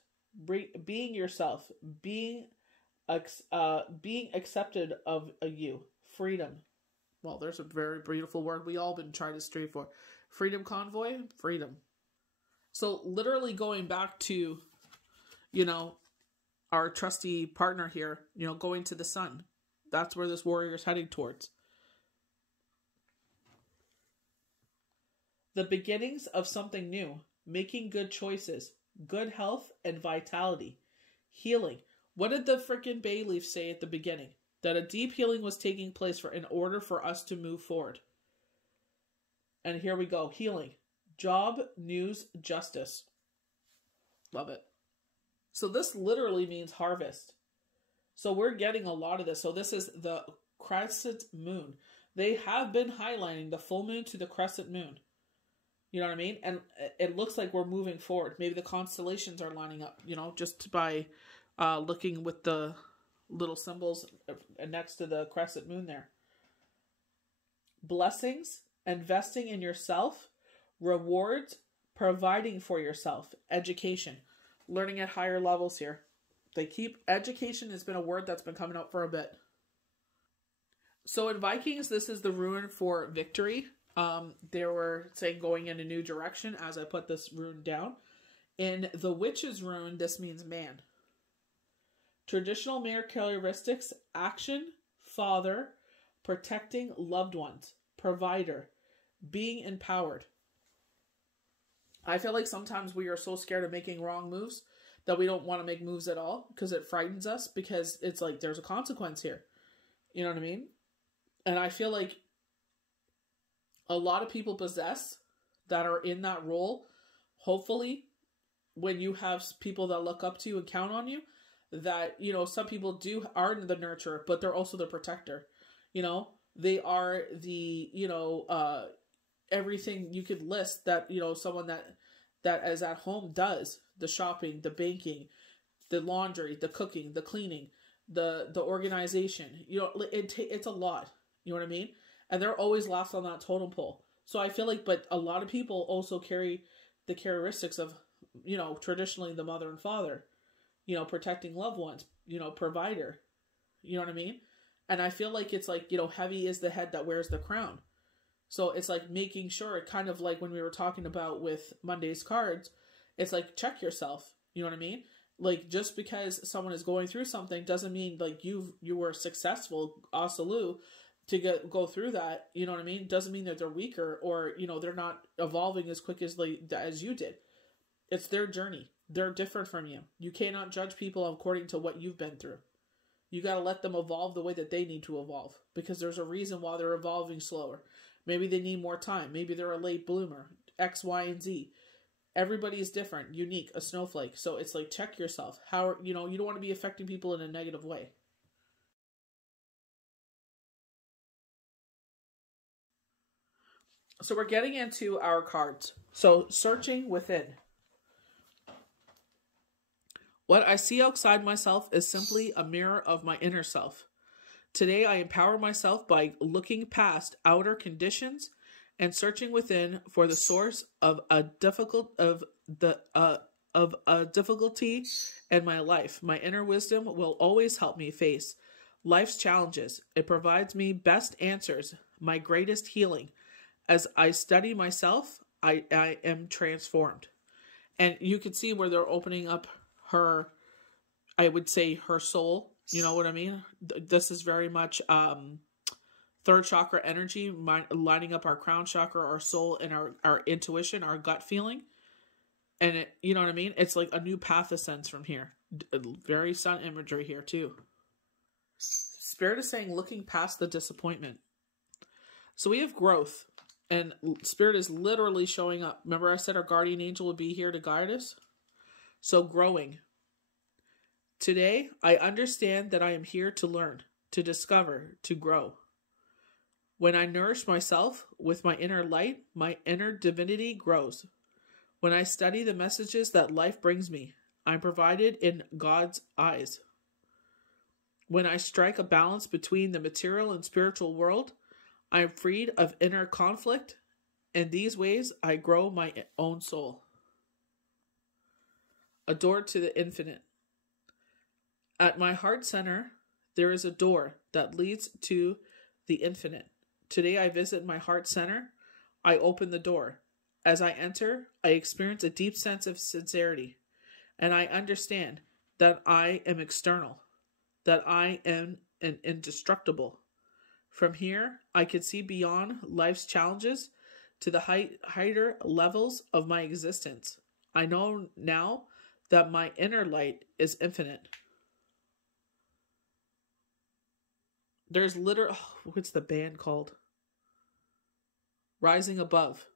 Being yourself. Being accepted of you. Freedom. Well, there's a very beautiful word we all been trying to strive for. Freedom convoy. Freedom. So literally going back to, you know, our trusty partner here, you know, going to the sun. That's where this warrior is heading towards. The beginnings of something new. Making good choices. Good health and vitality. Healing. What did the frickin' bay leaf say at the beginning? That a deep healing was taking place in order for us to move forward. And here we go. Healing. Job, news, justice. Love it. So this literally means harvest. So we're getting a lot of this. So this is the crescent moon. They have been highlighting the full moon to the crescent moon. You know what I mean? And it looks like we're moving forward. Maybe the constellations are lining up, you know, just by looking with the little symbols next to the crescent moon there. Blessings, investing in yourself, rewards, providing for yourself, education, learning at higher levels here. Education has been a word that's been coming up for a bit. So in Vikings, this is the rune for victory. They were saying going in a new direction as I put this rune down. In the Witch's rune, this means man. Traditional male characteristics: action, father, protecting loved ones, provider, being empowered. I feel like sometimes we are so scared of making wrong moves that we don't want to make moves at all because it frightens us, because it's like there's a consequence here. You know what I mean? And I feel like a lot of people possess that are in that role. Hopefully, when you have people that look up to you and count on you, that, you know, some people are the nurturer, but they're also the protector. You know, they are the, you know, everything you could list that, you know, someone that is at home does. The shopping, the banking, the laundry, the cooking, the cleaning, the organization. You know, it's a lot. You know what I mean? And they're always last on that totem pole. So I feel like, but a lot of people also carry the characteristics of, you know, traditionally the mother and father, you know, protecting loved ones, you know, provider, you know what I mean? And I feel like it's like, you know, heavy is the head that wears the crown. So it's like making sure, kind of like when we were talking about with Monday's cards, it's like, check yourself. You know what I mean? Like, just because someone is going through something doesn't mean like you were successful, asalu, to go through that. You know what I mean? Doesn't mean that they're weaker or, you know, they're not evolving as quick as you did. It's their journey. They're different from you. You cannot judge people according to what you've been through. You got to let them evolve the way that they need to evolve, because there's a reason why they're evolving slower. Maybe they need more time. Maybe they're a late bloomer. X, Y, and Z. Everybody is different, unique, a snowflake. So it's like, check yourself. How, you know, you don't want to be affecting people in a negative way. So we're getting into our cards. So searching within. What I see outside myself is simply a mirror of my inner self. Today I empower myself by looking past outer conditions and searching within for the source of a difficulty in my life. My inner wisdom will always help me face life's challenges. It provides me best answers, my greatest healing. As I study myself, I am transformed. And you can see where they're opening up her, I would say her soul. You know what I mean? This is very much third chakra energy, lining up our crown chakra, our soul, and our intuition, our gut feeling. And it, you know what I mean? It's like a new path ascends from here. Very sun imagery here too. Spirit is saying looking past the disappointment. So we have growth. And Spirit is literally showing up. Remember I said our guardian angel would be here to guide us? So growing. Today, I understand that I am here to learn, to discover, to grow. When I nourish myself with my inner light, my inner divinity grows. When I study the messages that life brings me, I'm provided in God's eyes. When I strike a balance between the material and spiritual world, I am freed of inner conflict. In these ways, I grow my own soul. Adored to the infinite. At my heart center, there is a door that leads to the infinite. Today I visit my heart center. I open the door. As I enter, I experience a deep sense of sincerity. And I understand that I am external. That I am an indestructible. From here, I can see beyond life's challenges to the higher levels of my existence. I know now that my inner light is infinite. There's what's the band called? Rising Above.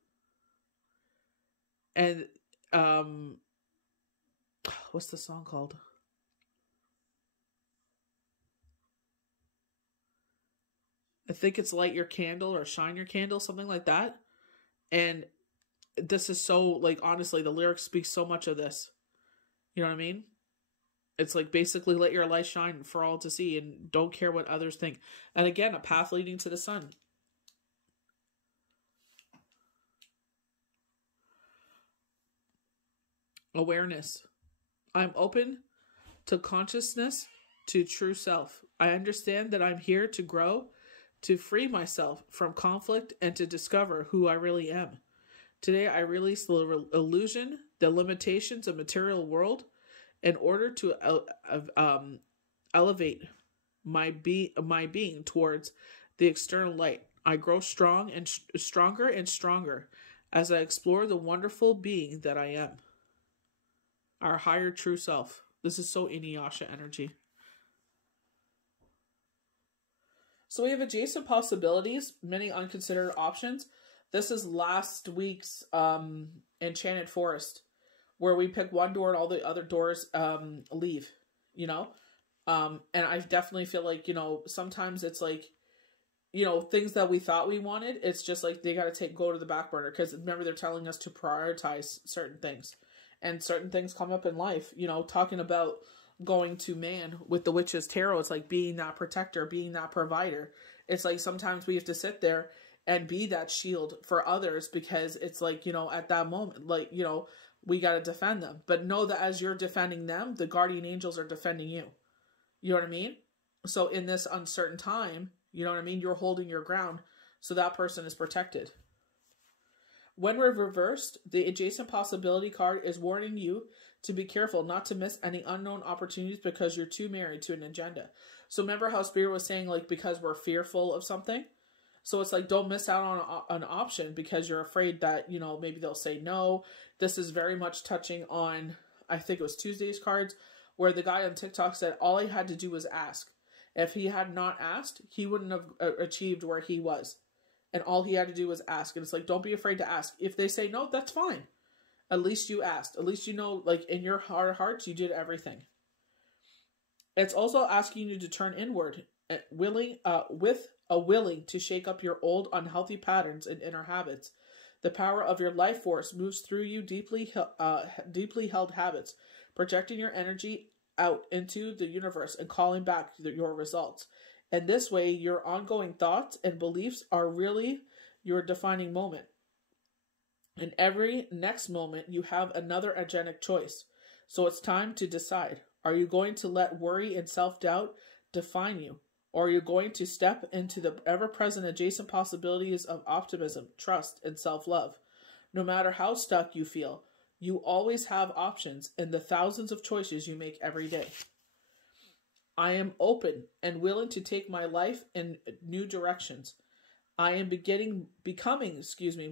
And, what's the song called? I think it's Light Your Candle or Shine Your Candle, something like that. And this is so, like, honestly, the lyrics speak so much of this. You know what I mean? It's like basically let your light shine for all to see and don't care what others think. And again, a path leading to the sun. Awareness. I'm open to consciousness, to true self. I understand that I'm here to grow, to free myself from conflict, and to discover who I really am. Today, I release the illusion, the limitations of material world, in order to elevate my being towards the external light. I grow strong and stronger and stronger as I explore the wonderful being that I am. Our higher true self. This is so Inuyasha energy. So we have adjacent possibilities, many unconsidered options. This is last week's Enchanted Forest, where we pick one door and all the other doors leave, you know? And I definitely feel like, you know, sometimes it's like, you know, things that we thought we wanted, it's just like they got to go to the back burner. Because remember, they're telling us to prioritize certain things. And certain things come up in life, you know, talking about going to man with the Witch's Tarot. It's like being that protector, being that provider. It's like sometimes we have to sit there and be that shield for others, because it's like, you know, at that moment, like, you know, we got to defend them. But know that as you're defending them, the guardian angels are defending you. You know what I mean? So in this uncertain time, you know what I mean? You're holding your ground so that person is protected. When we're reversed, the adjacent possibility card is warning you to be careful not to miss any unknown opportunities because you're too married to an agenda. So remember how Spirit was saying, like, because we're fearful of something? So it's like, don't miss out on an option because you're afraid that, you know, maybe they'll say no. This is very much touching on, I think it was Tuesday's cards, where the guy on TikTok said all he had to do was ask. If he had not asked, he wouldn't have achieved where he was. And all he had to do was ask. And it's like, don't be afraid to ask. If they say no, that's fine. At least you asked. At least you know, like, in your heart of hearts, you did everything. It's also asking you to turn inward, willing to shake up your old unhealthy patterns and inner habits. The power of your life force moves through you deeply held habits, projecting your energy out into the universe and calling back your results. And this way, your ongoing thoughts and beliefs are really your defining moment. In every next moment, you have another agentic choice. So it's time to decide. Are you going to let worry and self-doubt define you? Or are you going to step into the ever-present adjacent possibilities of optimism, trust, and self-love? No matter how stuck you feel, you always have options in the thousands of choices you make every day. I am open and willing to take my life in new directions. I am becoming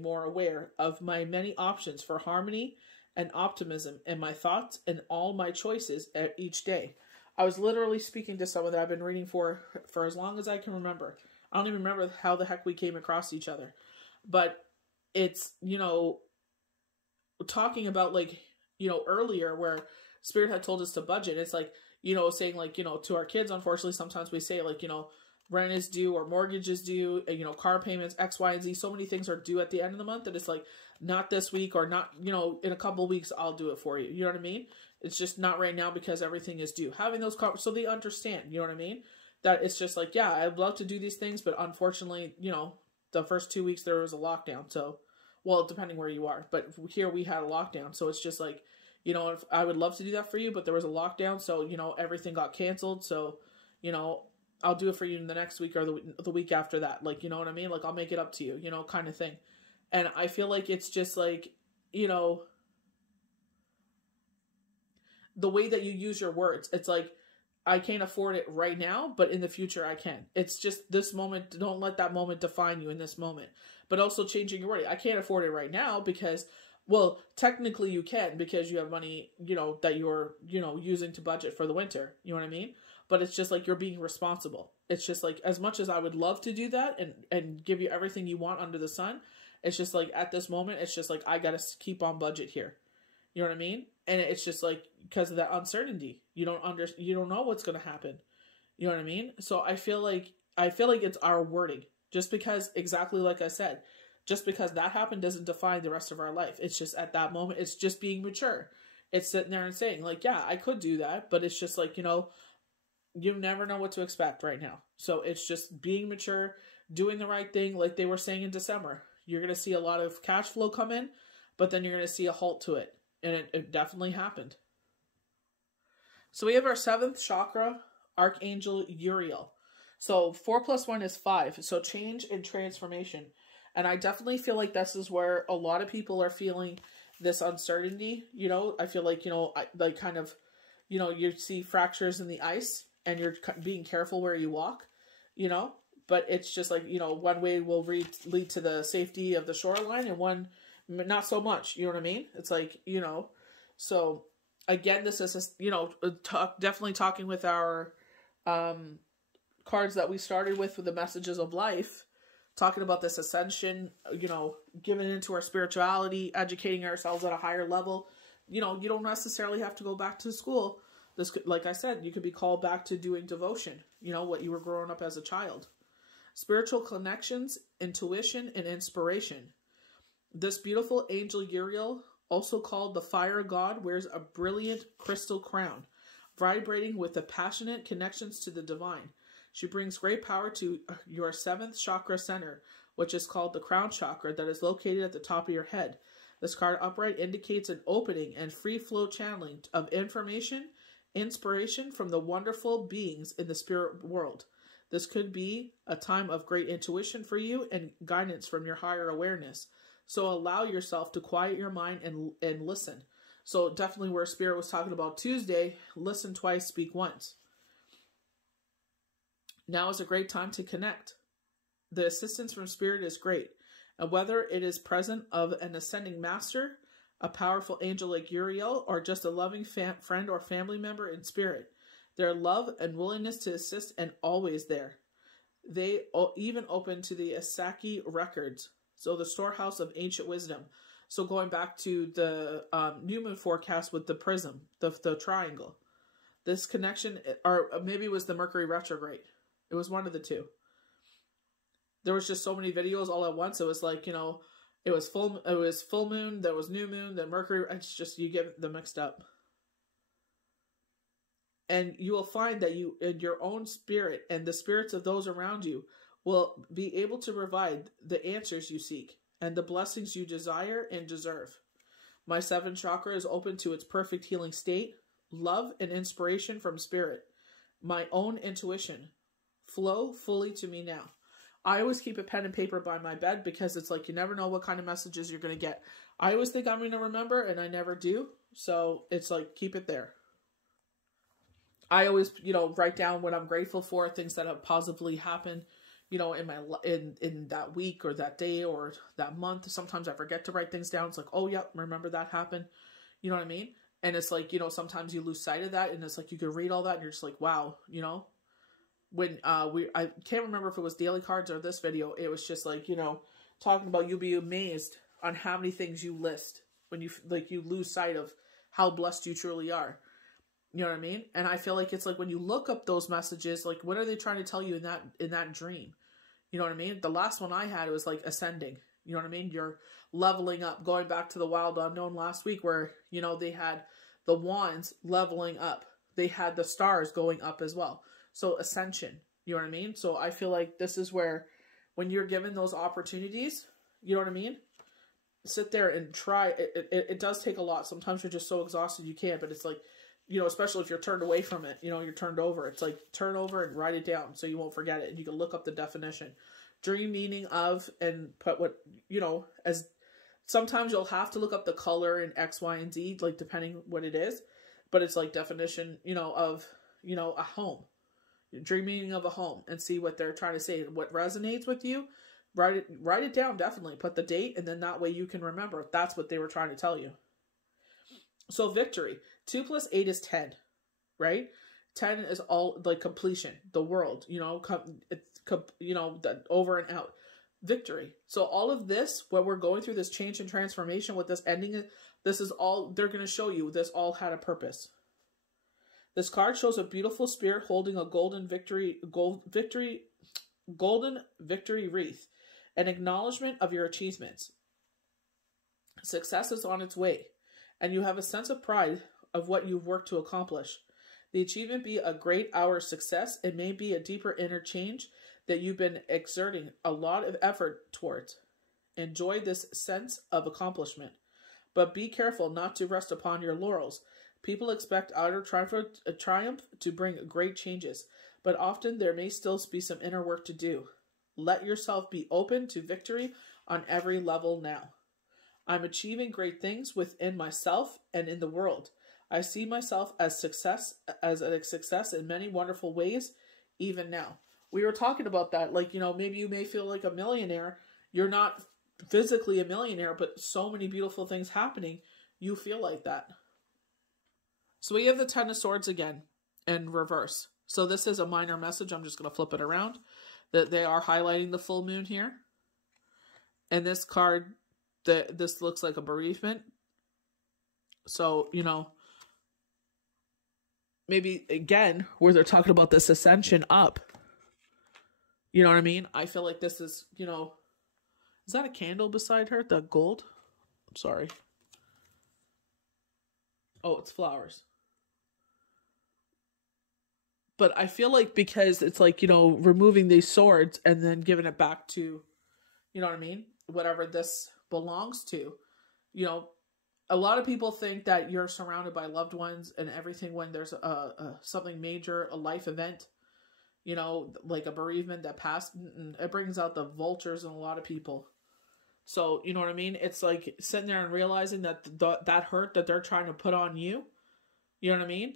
more aware of my many options for harmony and optimism in my thoughts and all my choices each day. I was literally speaking to someone that I've been reading for as long as I can remember. I don't even remember how the heck we came across each other. But it's, talking about earlier where Spirit had told us to budget. It's like, saying to our kids, unfortunately, sometimes we say rent is due or mortgage is due, car payments, X, Y, and Z. So many things are due at the end of the month that it's like, not this week or not, in a couple of weeks, I'll do it for you. You know what I mean? It's just not right now because everything is due. Having those so they understand, you know what I mean? That it's just like, yeah, I'd love to do these things, but unfortunately, the first 2 weeks there was a lockdown. So, well, depending where you are, but here we had a lockdown. So it's just like, if I would love to do that for you, but there was a lockdown. So, everything got canceled. So, I'll do it for you in the next week or the week after that. You know what I mean? I'll make it up to you, kind of thing. And I feel like it's just the way that you use your words. It's like, I can't afford it right now, but in the future I can. It's just this moment. Don't let that moment define you in this moment. But also changing your wording. I can't afford it right now because, well, technically you can because you have money, that you're, using to budget for the winter. You know what I mean? But it's just like you're being responsible. It's just like, as much as I would love to do that and give you everything you want under the sun, it's just like at this moment, it's just like, I got to keep on budget here. You know what I mean? And it's just like, because of that uncertainty, you don't know what's going to happen. You know what I mean? So I feel like it's our wording. Just because, exactly like I said, just because that happened doesn't define the rest of our life. It's just at that moment, it's just being mature. It's sitting there and saying yeah, I could do that, but it's just like, you never know what to expect right now. So it's just being mature, doing the right thing. Like they were saying in December, you're going to see a lot of cash flow come in, but then you're going to see a halt to it. And it definitely happened. So we have our 7th chakra, Archangel Uriel. So 4 + 1 is 5. So change and transformation. And I definitely feel like this is where a lot of people are feeling this uncertainty. I feel like, you see fractures in the ice and you're being careful where you walk, but it's just like, one way will lead to the safety of the shoreline and one not so much. You know what I mean? It's like, so again, this is, definitely talking with our cards that we started with the messages of life, talking about this ascension, giving into our spirituality, educating ourselves at a higher level. You don't necessarily have to go back to school. This could, like I said, you could be called back to doing devotion, what you were growing up as a child. Spiritual connections, intuition, and inspiration. This beautiful angel Uriel, also called the fire god, wears a brilliant crystal crown, vibrating with the passionate connections to the divine. She brings great power to your 7th chakra center, which is called the crown chakra, that is located at the top of your head. This card upright indicates an opening and free flow channeling of information, inspiration from the wonderful beings in the spirit world. This could be a time of great intuition for you and guidance from your higher awareness. So allow yourself to quiet your mind and listen. So definitely where Spirit was talking about Tuesday, listen twice, speak once. Now is a great time to connect. The assistance from Spirit is great. And whether it is present of an ascending master, a powerful angel like Uriel, or just a loving friend or family member in spirit, their love and willingness to assist and always there. They even open to the Asaki records, so the storehouse of ancient wisdom. So going back to the new moon forecast with the prism, the triangle. This connection, or maybe it was the Mercury retrograde. It was one of the two. There was just so many videos all at once. It was like, it was full moon, there was new moon, then Mercury. It's just, you get them mixed up. And you will find that you, in your own spirit and the spirits of those around you, will be able to provide the answers you seek and the blessings you desire and deserve. My 7th chakra is open to its perfect healing state, love and inspiration from spirit. My own intuition. Flow fully to me now. I always keep a pen and paper by my bed because it's like you never know what kind of messages you're going to get. I always think I'm going to remember, and I never do. So it's like, keep it there. I always, write down what I'm grateful for, things that have positively happened, in that week or that day or that month. Sometimes I forget to write things down. It's like, oh, yep, remember that happened. You know what I mean? And it's like, sometimes you lose sight of that, and it's like you can read all that and you're just like, wow, when I can't remember if it was daily cards or this video, it was just like, talking about, you'll be amazed on how many things you list when you lose sight of how blessed you truly are. You know what I mean? And I feel like it's like when you look up those messages, like what are they trying to tell you in that dream? You know what I mean? The last one I had, it was like ascending. You know what I mean? You're leveling up, going back to the Wild Unknown last week where, they had the wands leveling up. They had the stars going up as well. So ascension, you know what I mean? So I feel like this is where when you're given those opportunities, you know what I mean? Sit there and try. It does take a lot. Sometimes you're just so exhausted you can't, but it's like, especially if you're turned away from it, you're turned over. It's like turn over and write it down so you won't forget it. And you can look up the definition. Dream meaning of, and put what, as sometimes you'll have to look up the color and X, Y, and Z, like depending what it is. But it's like definition, of, a home. Dream meaning of a home, and see what they're trying to say. What resonates with you, write it down, definitely. Put the date, and then that way you can remember if that's what they were trying to tell you. So victory. 2 + 8 is 10, right? 10 is all like completion, the world, the over and out. Victory. So all of this, what we're going through, this change and transformation, what this ending, this is all, they're going to show you, this all had a purpose. This card shows a beautiful spirit holding a golden victory wreath, an acknowledgement of your achievements. Success is on its way, and you have a sense of pride of what you've worked to accomplish. The achievement be a great hour success. It may be a deeper inner change that you've been exerting a lot of effort towards. Enjoy this sense of accomplishment, but be careful not to rest upon your laurels. People expect outer triumph to bring great changes, but often there may still be some inner work to do. Let yourself be open to victory on every level now. I'm achieving great things within myself and in the world. I see myself as a success in many wonderful ways, even now. We were talking about that, like, maybe you may feel like a millionaire. You're not physically a millionaire, but so many beautiful things happening, you feel like that. So we have the 10 of Swords again in reverse. So this is a minor message. I'm just going to flip it around. That they are highlighting the full moon here. And this card, this looks like a bereavement. So, maybe again, where they're talking about this ascension up. You know what I mean? I feel like this is, is that a candle beside her? The gold? I'm sorry. Oh, it's flowers. But I feel like because it's like, removing these swords and then giving it back to, you know what I mean? Whatever this belongs to. A lot of people think that you're surrounded by loved ones and everything when there's something major, a life event, like a bereavement that passed. It brings out the vultures in a lot of people. So, you know what I mean? It's like sitting there and realizing that that hurt that they're trying to put on you, you know what I mean?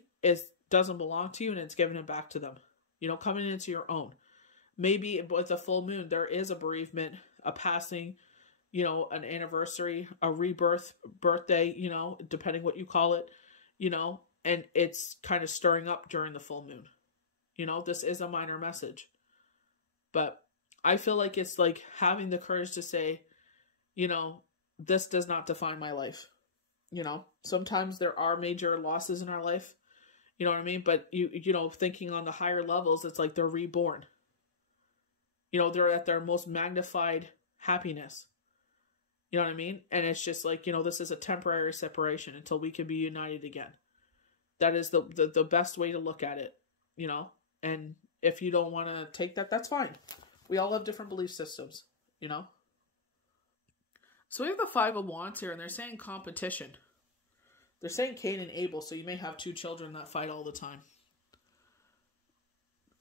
Doesn't belong to you, and it's giving it back to them. Coming into your own. Maybe with a full moon, there is a bereavement, a passing, an anniversary, a rebirth, birthday, depending what you call it, and it's kind of stirring up during the full moon. This is a minor message. But I feel like it's like having the courage to say, this does not define my life. Sometimes there are major losses in our life. You know what I mean? But thinking on the higher levels, it's like they're reborn. They're at their most magnified happiness. You know what I mean? And it's just like, this is a temporary separation until we can be united again. That is the best way to look at it, And if you don't want to take that, that's fine. We all have different belief systems, So we have the 5 of Wands here, and they're saying competition. They're saying Cain and Abel, so you may have 2 children that fight all the time.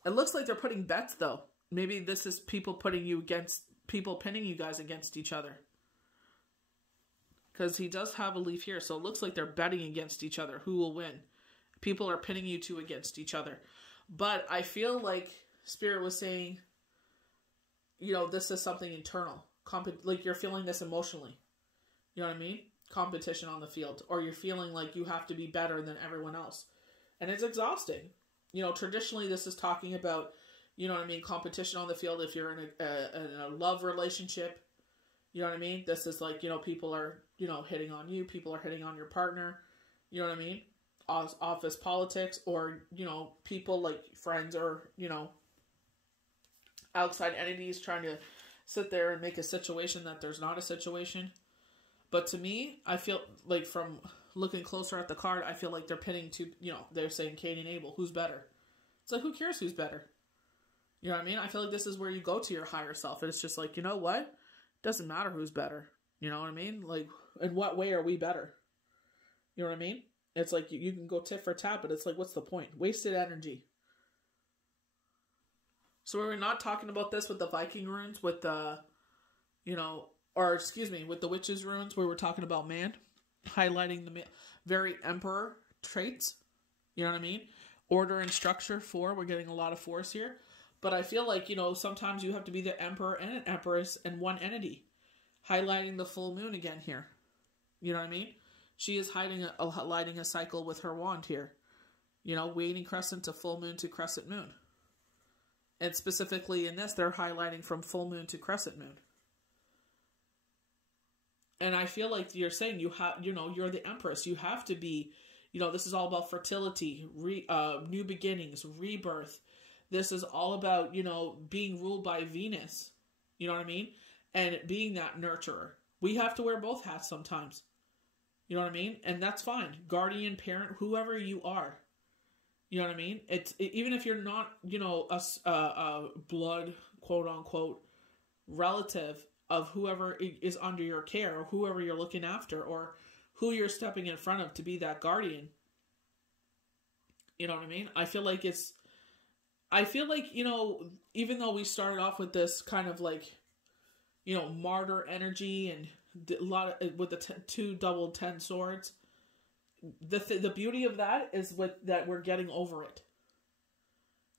It looks like they're putting bets, though. Maybe this is people pinning you guys against each other. Because he does have a leaf here, so it looks like they're betting against each other. Who will win? People are pinning you two against each other. But I feel like Spirit was saying, you know, this is something internal. Like you're feeling this emotionally. You know what I mean? Competition on the field. Or you're feeling like you have to be better than everyone else. And it's exhausting. You know, traditionally this is talking about, you know what I mean, competition on the field if you're in a love relationship. You know what I mean? This is like, you know, people are, you know, hitting on you. People are hitting on your partner. You know what I mean? Office politics, or, you know, people like friends or, you know, outside entities trying to sit there and make a situation that there's not a situation. But to me, I feel like from looking closer at the card, I feel like they're pitting to, you know, they're saying Cain and Abel. Who's better? It's like, who cares who's better? You know what I mean? I feel like this is where you go to your higher self. And it's just like, you know what? Doesn't matter who's better. You know what I mean? Like, in what way are we better? You know what I mean? It's like you can go tit for tat, but it's like, what's the point? Wasted energy. So we're not talking about this with the Viking runes, with the, you know, or excuse me, with the witches runes, where we're talking about man, highlighting the very emperor traits. You know what I mean? Order and structure, 4. We're getting a lot of 4s here. But I feel like, you know, sometimes you have to be the emperor and an empress in one entity. Highlighting the full moon again here. You know what I mean? She is lighting a cycle with her wand here. You know, waning crescent to full moon to crescent moon. And specifically in this, they're highlighting from full moon to crescent moon. And I feel like you're saying you're the empress. You have to be, you know, this is all about fertility, new beginnings, rebirth. This is all about, you know, being ruled by Venus. You know what I mean? And being that nurturer. We have to wear both hats sometimes. You know what I mean? And that's fine. Guardian, parent, whoever you are. You know what I mean? Even if you're not, you know, a blood, quote unquote, relative of whoever is under your care, or whoever you're looking after, or who you're stepping in front of to be that guardian. You know what I mean? I feel like, you know, even though we started off with this kind of like, you know, martyr energy and a lot of, with the 2 double 10 swords, the beauty of that is that we're getting over it.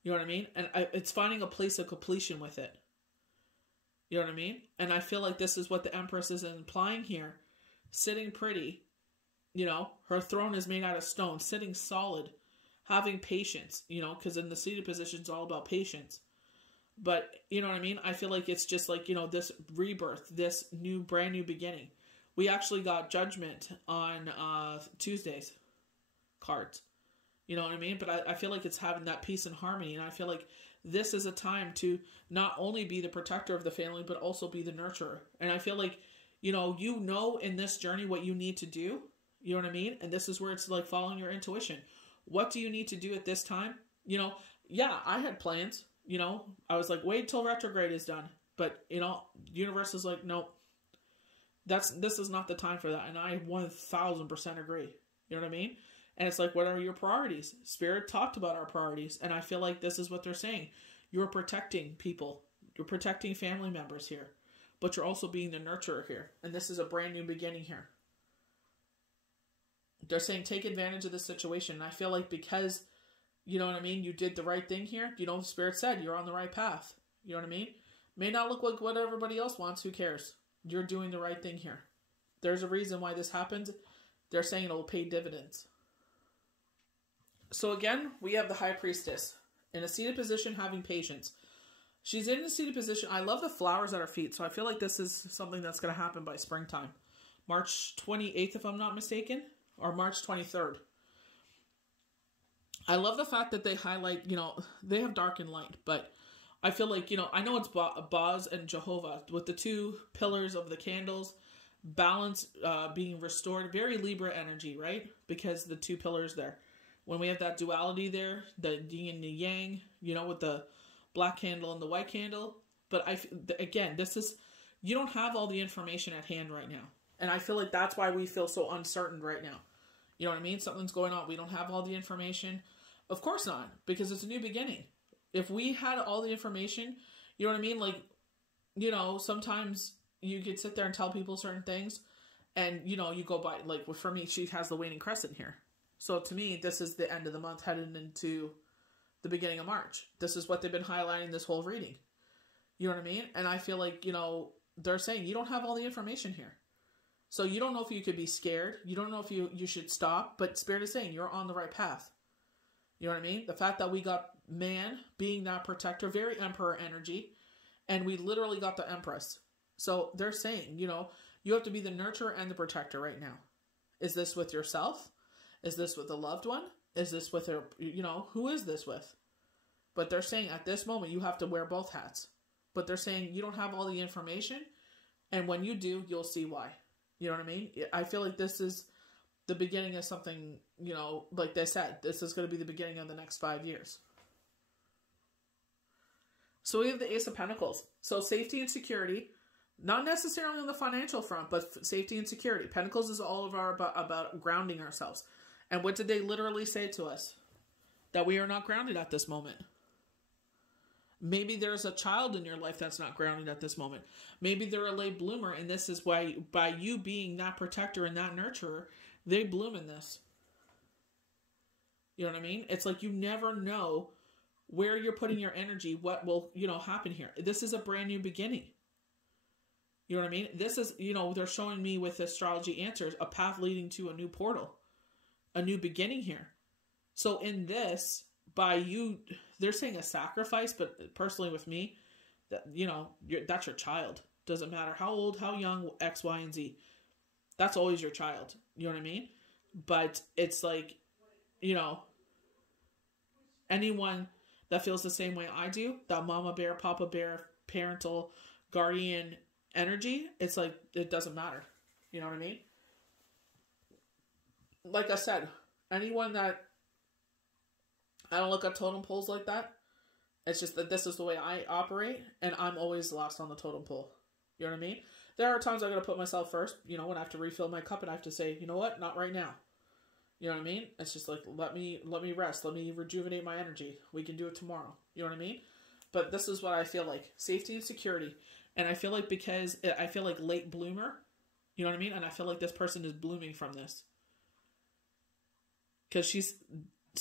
You know what I mean? And it's finding a place of completion with it. You know what I mean? And I feel like this is what the Empress is implying here. Sitting pretty, you know, her throne is made out of stone, sitting solid, having patience, you know, because in the seated position, it's all about patience. But, you know what I mean? I feel like it's just like, you know, this rebirth, this brand new beginning. We actually got Judgment on Tuesday's cards. You know what I mean? But I feel like it's having that peace and harmony. And I feel like this is a time to not only be the protector of the family, but also be the nurturer. And I feel like, you know in this journey what you need to do. You know what I mean? And this is where it's like following your intuition. What do you need to do at this time? You know, yeah, I had plans. You know, I was like, wait till retrograde is done. But, you know, the universe is like, nope. This is not the time for that. And I 1000% agree. You know what I mean? And it's like, what are your priorities? Spirit talked about our priorities. And I feel like this is what they're saying. You're protecting people. You're protecting family members here. But you're also being the nurturer here. And this is a brand new beginning here. They're saying take advantage of this situation. And I feel like because, you know what I mean, you did the right thing here. You know, Spirit said you're on the right path. You know what I mean? May not look like what everybody else wants. Who cares? You're doing the right thing here. There's a reason why this happened. They're saying it'll pay dividends. So again, we have the High Priestess in a seated position having patience. She's in a seated position. I love the flowers at her feet. So I feel like this is something that's going to happen by springtime. March 28th, if I'm not mistaken. Or March 23rd. I love the fact that they highlight, you know, they have dark and light. But I feel like, you know, I know it's Boz and Jehovah with the 2 pillars of the candles. Balance being restored. Very Libra energy, right? Because the 2 pillars there. When we have that duality there, the yin and the yang, you know, with the black candle and the white candle. But again, this is, you don't have all the information at hand right now. And I feel like that's why we feel so uncertain right now. You know what I mean? Something's going on. We don't have all the information. Of course not, because it's a new beginning. If we had all the information, You know what I mean? Like, you know, sometimes you could sit there and tell people certain things, and, you know, you go by, like, for me, she has the waning crescent here. So to me, this is the end of the month heading into the beginning of March. This is what they've been highlighting this whole reading. You know what I mean? And I feel like, you know, they're saying you don't have all the information here. So you don't know if you could be scared. You don't know if you should stop. But Spirit is saying you're on the right path. You know what I mean? The fact that we got man being that protector, very Emperor energy, and we literally got the Empress. So they're saying, you know, you have to be the nurturer and the protector right now. Is this with yourself? Is this with a loved one? Is this with a, you know, who is this with? But they're saying at this moment you have to wear both hats. But they're saying you don't have all the information, and when you do, you'll see why. You know what I mean? I feel like this is the beginning of something, you know, like they said, this is going to be the beginning of the next 5 years. So we have the Ace of Pentacles. So safety and security, not necessarily on the financial front, but safety and security. Pentacles is all of our about grounding ourselves. And what did they literally say to us? That we are not grounded at this moment. Maybe there's a child in your life that's not grounded at this moment. Maybe they're a late bloomer, and this is why, by you being that protector and that nurturer, they bloom in this. You know what I mean? It's like you never know where you're putting your energy, what will, you know, happen here. This is a brand new beginning. You know what I mean? This is, you know, they're showing me with astrology answers, a path leading to a new portal, a new beginning here. So in this, by you, they're saying a sacrifice, but personally with me, that, you know, that's your child. Doesn't matter how old, how young, X, Y, and Z. That's always your child. You know what I mean? But it's like, you know, anyone that feels the same way I do, that mama bear, papa bear, parental, guardian energy, it's like, it doesn't matter. You know what I mean? Like I said, anyone that, I don't look at totem poles like that. It's just that this is the way I operate, and I'm always last on the totem pole. You know what I mean? There are times I gotta put myself first, you know, when I have to refill my cup and I have to say, you know what, not right now. You know what I mean? It's just like, let me rest, let me rejuvenate my energy. We can do it tomorrow. You know what I mean? But this is what I feel like. Safety and security. And I feel like because I feel like late bloomer, you know what I mean? And I feel like this person is blooming from this. Because she's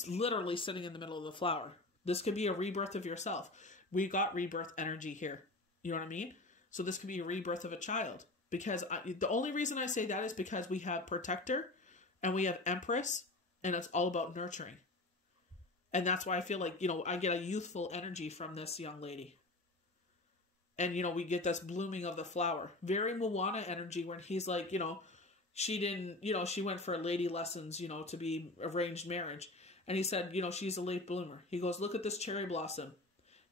literally sitting in the middle of the flower. This could be a rebirth of yourself. We got rebirth energy here. You know what I mean? So this could be a rebirth of a child. Because the only reason I say that is because we have protector and we have empress, and it's all about nurturing. And that's why I feel like, you know, I get a youthful energy from this young lady. And, you know, we get this blooming of the flower. Very Moana energy when he's like, you know, she didn't, you know, she went for lady lessons, you know, to be arranged marriage. And he said, you know, she's a late bloomer. He goes, look at this cherry blossom.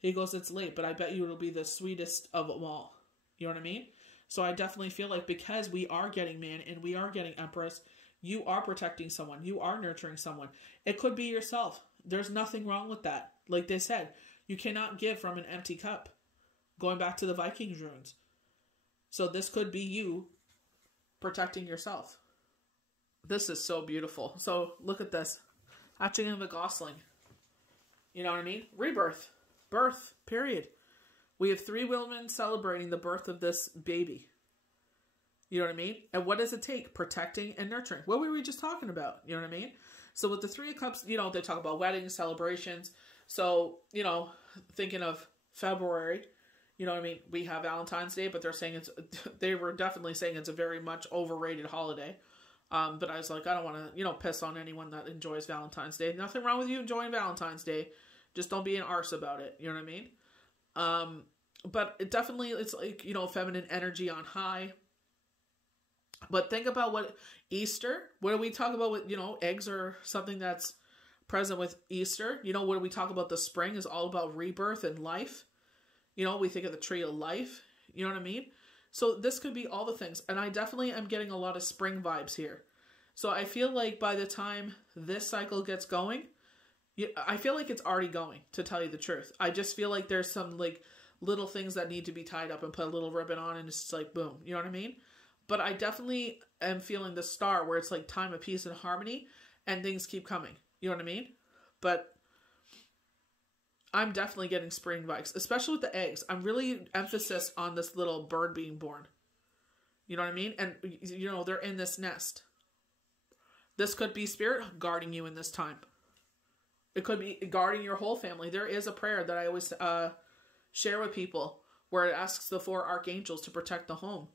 He goes, it's late, but I bet you it'll be the sweetest of them all. You know what I mean? So I definitely feel like because we are getting man and we are getting empress, you are protecting someone. You are nurturing someone. It could be yourself. There's nothing wrong with that. Like they said, you cannot give from an empty cup. Going back to the Viking Runes. So this could be you protecting yourself. This is so beautiful. So look at this. Hatching of a gosling. You know what I mean? Rebirth. Birth. Period. We have 3 women celebrating the birth of this baby. You know what I mean? And what does it take? Protecting and nurturing. What were we just talking about? You know what I mean? So with the 3 of Cups, you know, they talk about weddings, celebrations. So, you know, thinking of February, you know what I mean? We have Valentine's Day, but they're saying they were definitely saying it's a very much overrated holiday. But I was like, I don't want to, you know, piss on anyone that enjoys Valentine's Day. Nothing wrong with you enjoying Valentine's Day. Just don't be an arse about it. You know what I mean? But it definitely, it's like, you know, feminine energy on high. But think about what Easter, what do we talk about with, you know, eggs are something that's present with Easter. You know, what do we talk about? The spring is all about rebirth and life. You know, we think of the tree of life. You know what I mean? So this could be all the things. And I definitely am getting a lot of spring vibes here. So I feel like by the time this cycle gets going, I feel like it's already going, to tell you the truth. I just feel like there's some like little things that need to be tied up and put a little ribbon on, and it's just like, boom. You know what I mean? But I definitely am feeling the star where it's like time of peace and harmony and things keep coming. You know what I mean? But I'm definitely getting spring vibes, especially with the eggs. I'm really emphasis on this little bird being born. You know what I mean? And, you know, they're in this nest. This could be spirit guarding you in this time. It could be guarding your whole family. There is a prayer that I always share with people where it asks the 4 archangels to protect the home.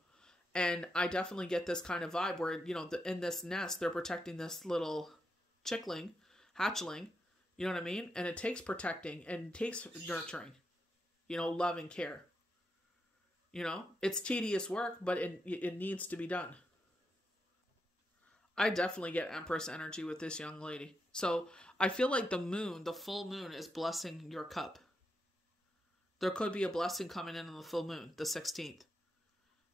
And I definitely get this kind of vibe where, you know, in this nest, they're protecting this little hatchling. You know what I mean? And it takes protecting and takes nurturing, you know, love and care. You know, it's tedious work, but it needs to be done. I definitely get Empress energy with this young lady. So I feel like the moon, the full moon, is blessing your cup. There could be a blessing coming in on the full moon, the 16th.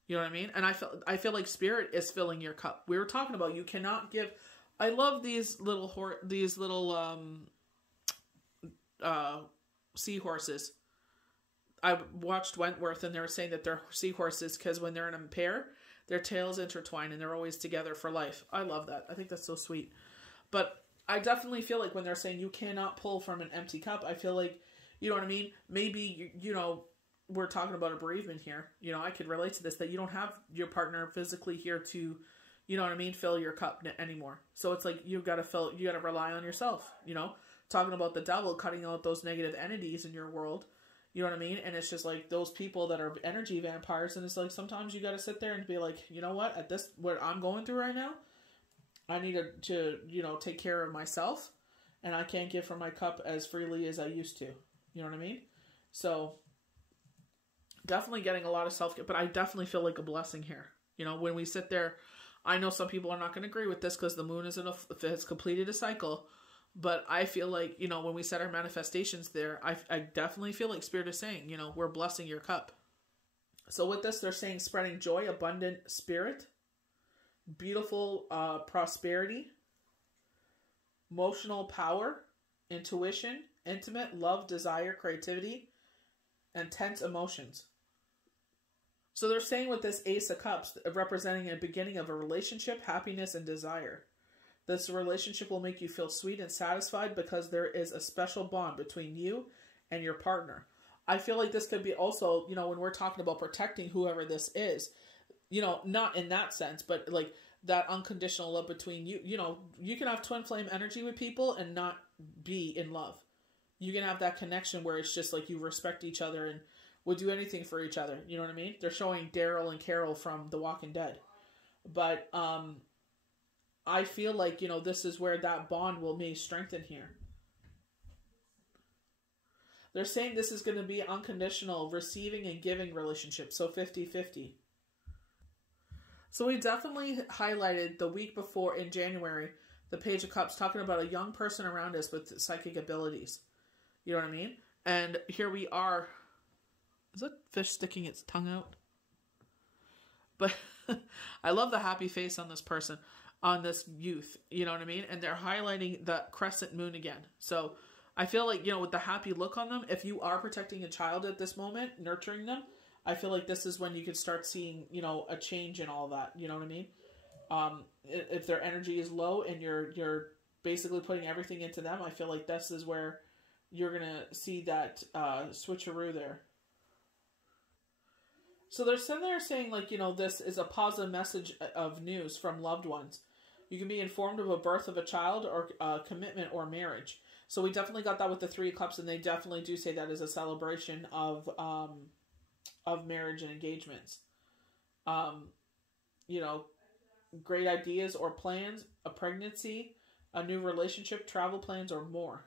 You know what I mean? And I feel like spirit is filling your cup. We were talking about you cannot give. I love these little seahorses. I watched Wentworth, and they were saying that they're seahorses because when they're in a pair, their tails intertwine and they're always together for life. I love that. I think that's so sweet. But I definitely feel like when they're saying you cannot pull from an empty cup, I feel like, you know what I mean? Maybe, you know, we're talking about a bereavement here. You know, I could relate to this, that you don't have your partner physically here to, you know what I mean, fill your cup anymore. So it's like you got to rely on yourself, you know? Talking about the devil, cutting out those negative entities in your world. You know what I mean? And it's just like those people that are energy vampires. And it's like sometimes you got to sit there and be like, you know what? At this, what I'm going through right now, I need to, you know, take care of myself. And I can't give from my cup as freely as I used to. You know what I mean? So definitely getting a lot of self-care. But I definitely feel like a blessing here. You know, when we sit there, I know some people are not going to agree with this because the moon has completed a cycle. But I feel like, you know, when we set our manifestations there, I definitely feel like Spirit is saying, you know, we're blessing your cup. So with this, they're saying spreading joy, abundant spirit, beautiful prosperity, emotional power, intuition, intimate, love, desire, creativity, and tense emotions. So they're saying with this Ace of Cups, representing a beginning of a relationship, happiness, and desire. This relationship will make you feel sweet and satisfied because there is a special bond between you and your partner. I feel like this could be also, you know, when we're talking about protecting whoever this is, you know, not in that sense, but like that unconditional love between you. You know, you can have twin flame energy with people and not be in love. You can have that connection where it's just like you respect each other and would do anything for each other. You know what I mean? They're showing Daryl and Carol from The Walking Dead. But, I feel like, you know, this is where that bond will be strengthened here. They're saying this is going to be unconditional receiving and giving relationship. So 50-50. So we definitely highlighted the week before in January, the Page of Cups, talking about a young person around us with psychic abilities. You know what I mean? And here we are. Is that fish sticking its tongue out? But I love the happy face on this person. On this youth, you know what I mean? And they're highlighting the crescent moon again. So I feel like, you know, with the happy look on them, if you are protecting a child at this moment, nurturing them, I feel like this is when you can start seeing, you know, a change in all that. You know what I mean? If their energy is low and you're basically putting everything into them, I feel like this is where you're going to see that switcheroo there. So they're sitting there saying, like, you know, this is a positive message of news from loved ones. You can be informed of a birth of a child or commitment or marriage. So we definitely got that with the 3 of Cups, and they definitely do say that is a celebration of marriage and engagements. You know, great ideas or plans, a pregnancy, a new relationship, travel plans, or more.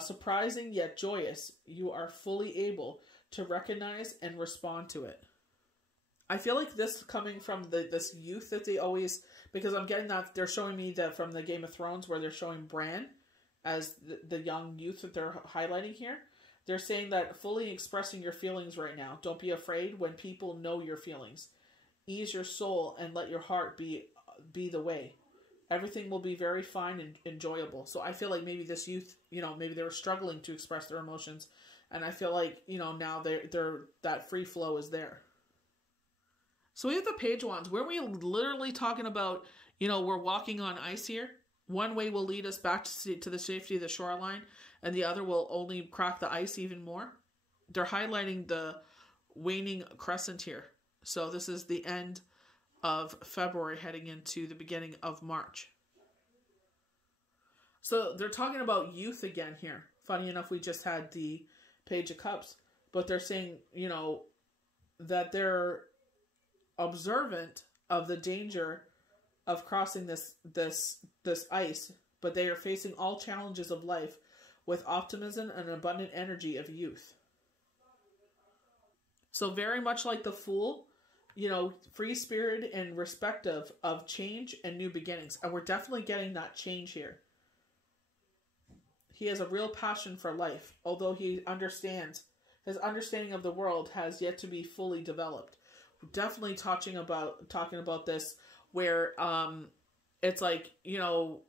Surprising yet joyous, you are fully able to recognize and respond to it. I feel like this coming from this youth that they always, because I'm getting that they're showing me that from the Game of Thrones where they're showing Bran as the young youth that they're highlighting here. They're saying that fully expressing your feelings right now. Don't be afraid when people know your feelings. Ease your soul and let your heart be the way. Everything will be very fine and enjoyable. So I feel like maybe this youth, you know, maybe they were struggling to express their emotions. And I feel like, you know, now they're that free flow is there. So we have the Page Wands. Were we literally talking about, you know, we're walking on ice here? One way will lead us back to the safety of the shoreline, and the other will only crack the ice even more. They're highlighting the waning crescent here. So this is the end of February heading into the beginning of March. So they're talking about youth again here. Funny enough, we just had the Page of Cups, but they're saying, you know, that they're observant of the danger of crossing this ice, but they are facing all challenges of life with optimism and abundant energy of youth. So very much like the Fool, you know, free-spirited and respective of change and new beginnings. And we're definitely getting that change here. He has a real passion for life, although he understands, his understanding of the world has yet to be fully developed. We're definitely talking about this where it's like, you know,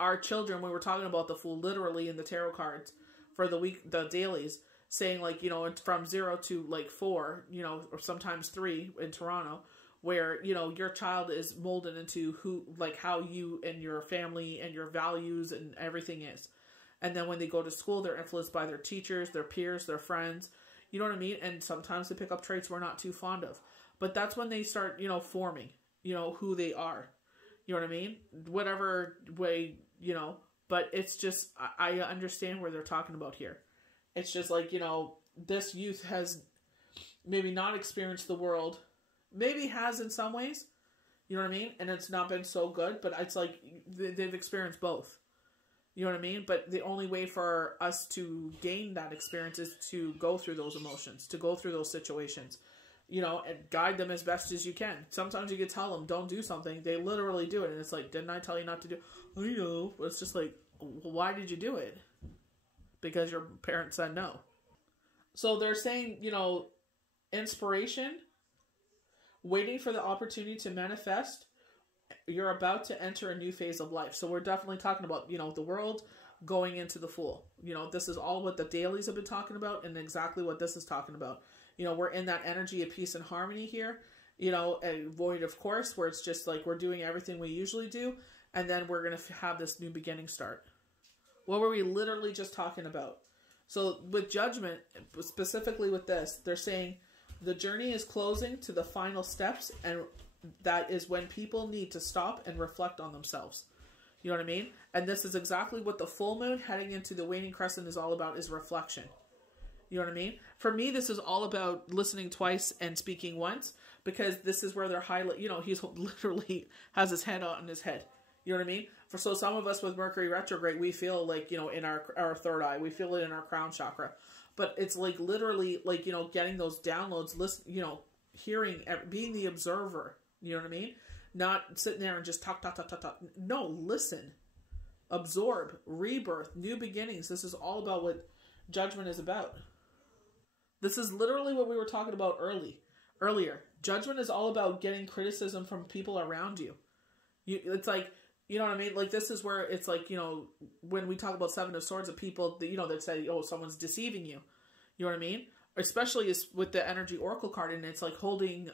our children, when we're talking about the Fool, literally in the tarot cards for the week, the dailies, saying like, you know, it's from 0 to like 4, you know, or sometimes 3 in Toronto, where, you know, your child is molded into who, like how you and your family and your values and everything is. And then when they go to school, they're influenced by their teachers, their peers, their friends, you know what I mean? And sometimes they pick up traits we're not too fond of. But that's when they start, you know, forming, you know, who they are. You know what I mean? Whatever way, you know, but it's just, I understand where they're talking about here. It's just like, you know, this youth has maybe not experienced the world, maybe has in some ways, you know what I mean? And it's not been so good, but it's like they've experienced both. You know what I mean? But the only way for us to gain that experience is to go through those emotions, to go through those situations, you know, and guide them as best as you can. Sometimes you can tell them, don't do something. They literally do it. And it's like, didn't I tell you not to do it? I know. But it's just like, well, why did you do it? Because your parents said no. So they're saying, you know, inspiration, waiting for the opportunity to manifest. You're about to enter a new phase of life. So we're definitely talking about, you know, the world going into the Fool. You know, this is all what the dailies have been talking about and exactly what this is talking about. You know, we're in that energy of peace and harmony here. You know, a void, of course, where it's just like we're doing everything we usually do. And then we're going to have this new beginning start. What were we literally just talking about? So with Judgment, specifically with this, they're saying the journey is closing to the final steps, and that is when people need to stop and reflect on themselves. You know what I mean? And this is exactly what the full moon heading into the waning crescent is all about, is reflection. You know what I mean? For me, this is all about listening twice and speaking once, because this is where they're highlight, you know, he's literally has his head on his head. You know what I mean? For so some of us with Mercury retrograde, we feel like, you know, in our third eye, we feel it in our crown chakra, but it's like literally like, you know, getting those downloads, listen, you know, hearing, being the observer. You know what I mean? Not sitting there and just talk. No, listen, absorb, rebirth, new beginnings. This is all about what Judgment is about. This is literally what we were talking about earlier. Judgment is all about getting criticism from people around you. It's like, you know what I mean? Like, this is where it's like, you know, when we talk about Seven of Swords, of people that, you know, that say, oh, someone's deceiving you. You know what I mean? Especially is with the Energy Oracle card, and it's like holding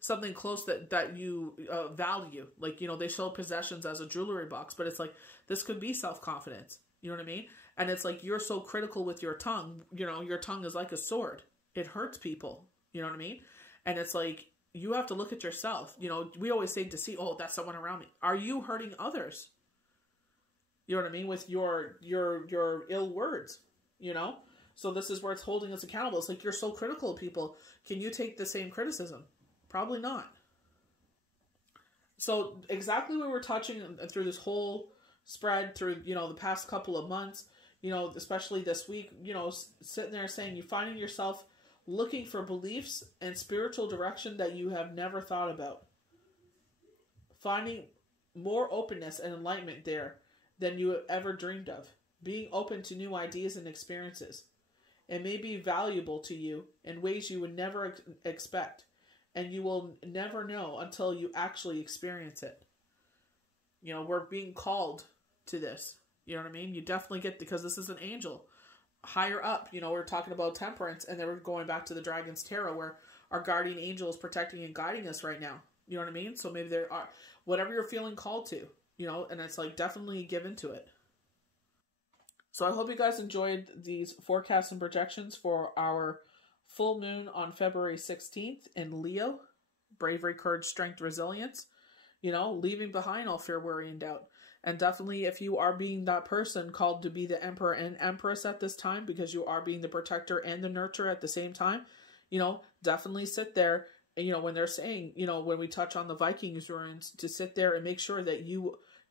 something close that you value. Like, you know, they show possessions as a jewelry box, but it's like, this could be self-confidence. You know what I mean? And it's like, you're so critical with your tongue. You know, your tongue is like a sword. It hurts people. You know what I mean? And it's like, you have to look at yourself. You know, we always say to see, oh, that's someone around me. Are you hurting others? You know what I mean? With your ill words, you know? So this is where it's holding us accountable. It's like, you're so critical of people. Can you take the same criticism? Probably not. So exactly what we're touching through this whole spread through, you know, the past couple of months, you know, especially this week, you know, sitting there saying you're finding yourself looking for beliefs and spiritual direction that you have never thought about. Finding more openness and enlightenment there than you have ever dreamed of. Being open to new ideas and experiences. It may be valuable to you in ways you would never expect. And you will never know until you actually experience it. You know, we're being called to this. You know what I mean? You definitely get, because this is an angel. Higher up, you know, we're talking about temperance, and then we're going back to the Dragon's Tarot, where our guardian angel is protecting and guiding us right now. You know what I mean? So maybe there are, whatever you're feeling called to, you know, and it's like definitely give into it. So I hope you guys enjoyed these forecasts and projections for our full moon on February 16th in Leo. Bravery, courage, strength, resilience. You know, leaving behind all fear, worry, and doubt. And definitely if you are being that person called to be the emperor and empress at this time, because you are being the protector and the nurturer at the same time, you know, definitely sit there. And, you know, when they're saying, you know, when we touch on the Viking runes, to sit there and make sure that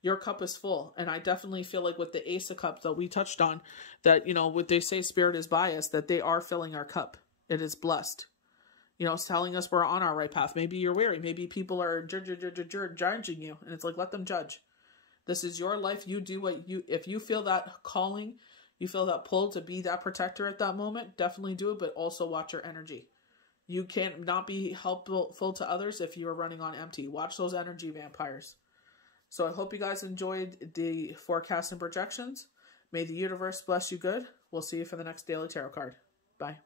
your cup is full. And I definitely feel like with the Ace of Cups that we touched on, that, you know, what they say spirit is biased, that they are filling our cup. It is blessed. You know, it's telling us we're on our right path. Maybe you're weary. Maybe people are judging you. And it's like, let them judge. This is your life. You do what you, if you feel that calling, you feel that pull to be that protector at that moment, definitely do it, but also watch your energy. You can't not be helpful to others if you are running on empty. Watch those energy vampires. So I hope you guys enjoyed the forecasts and projections. May the universe bless you good. We'll see you for the next daily tarot card. Bye.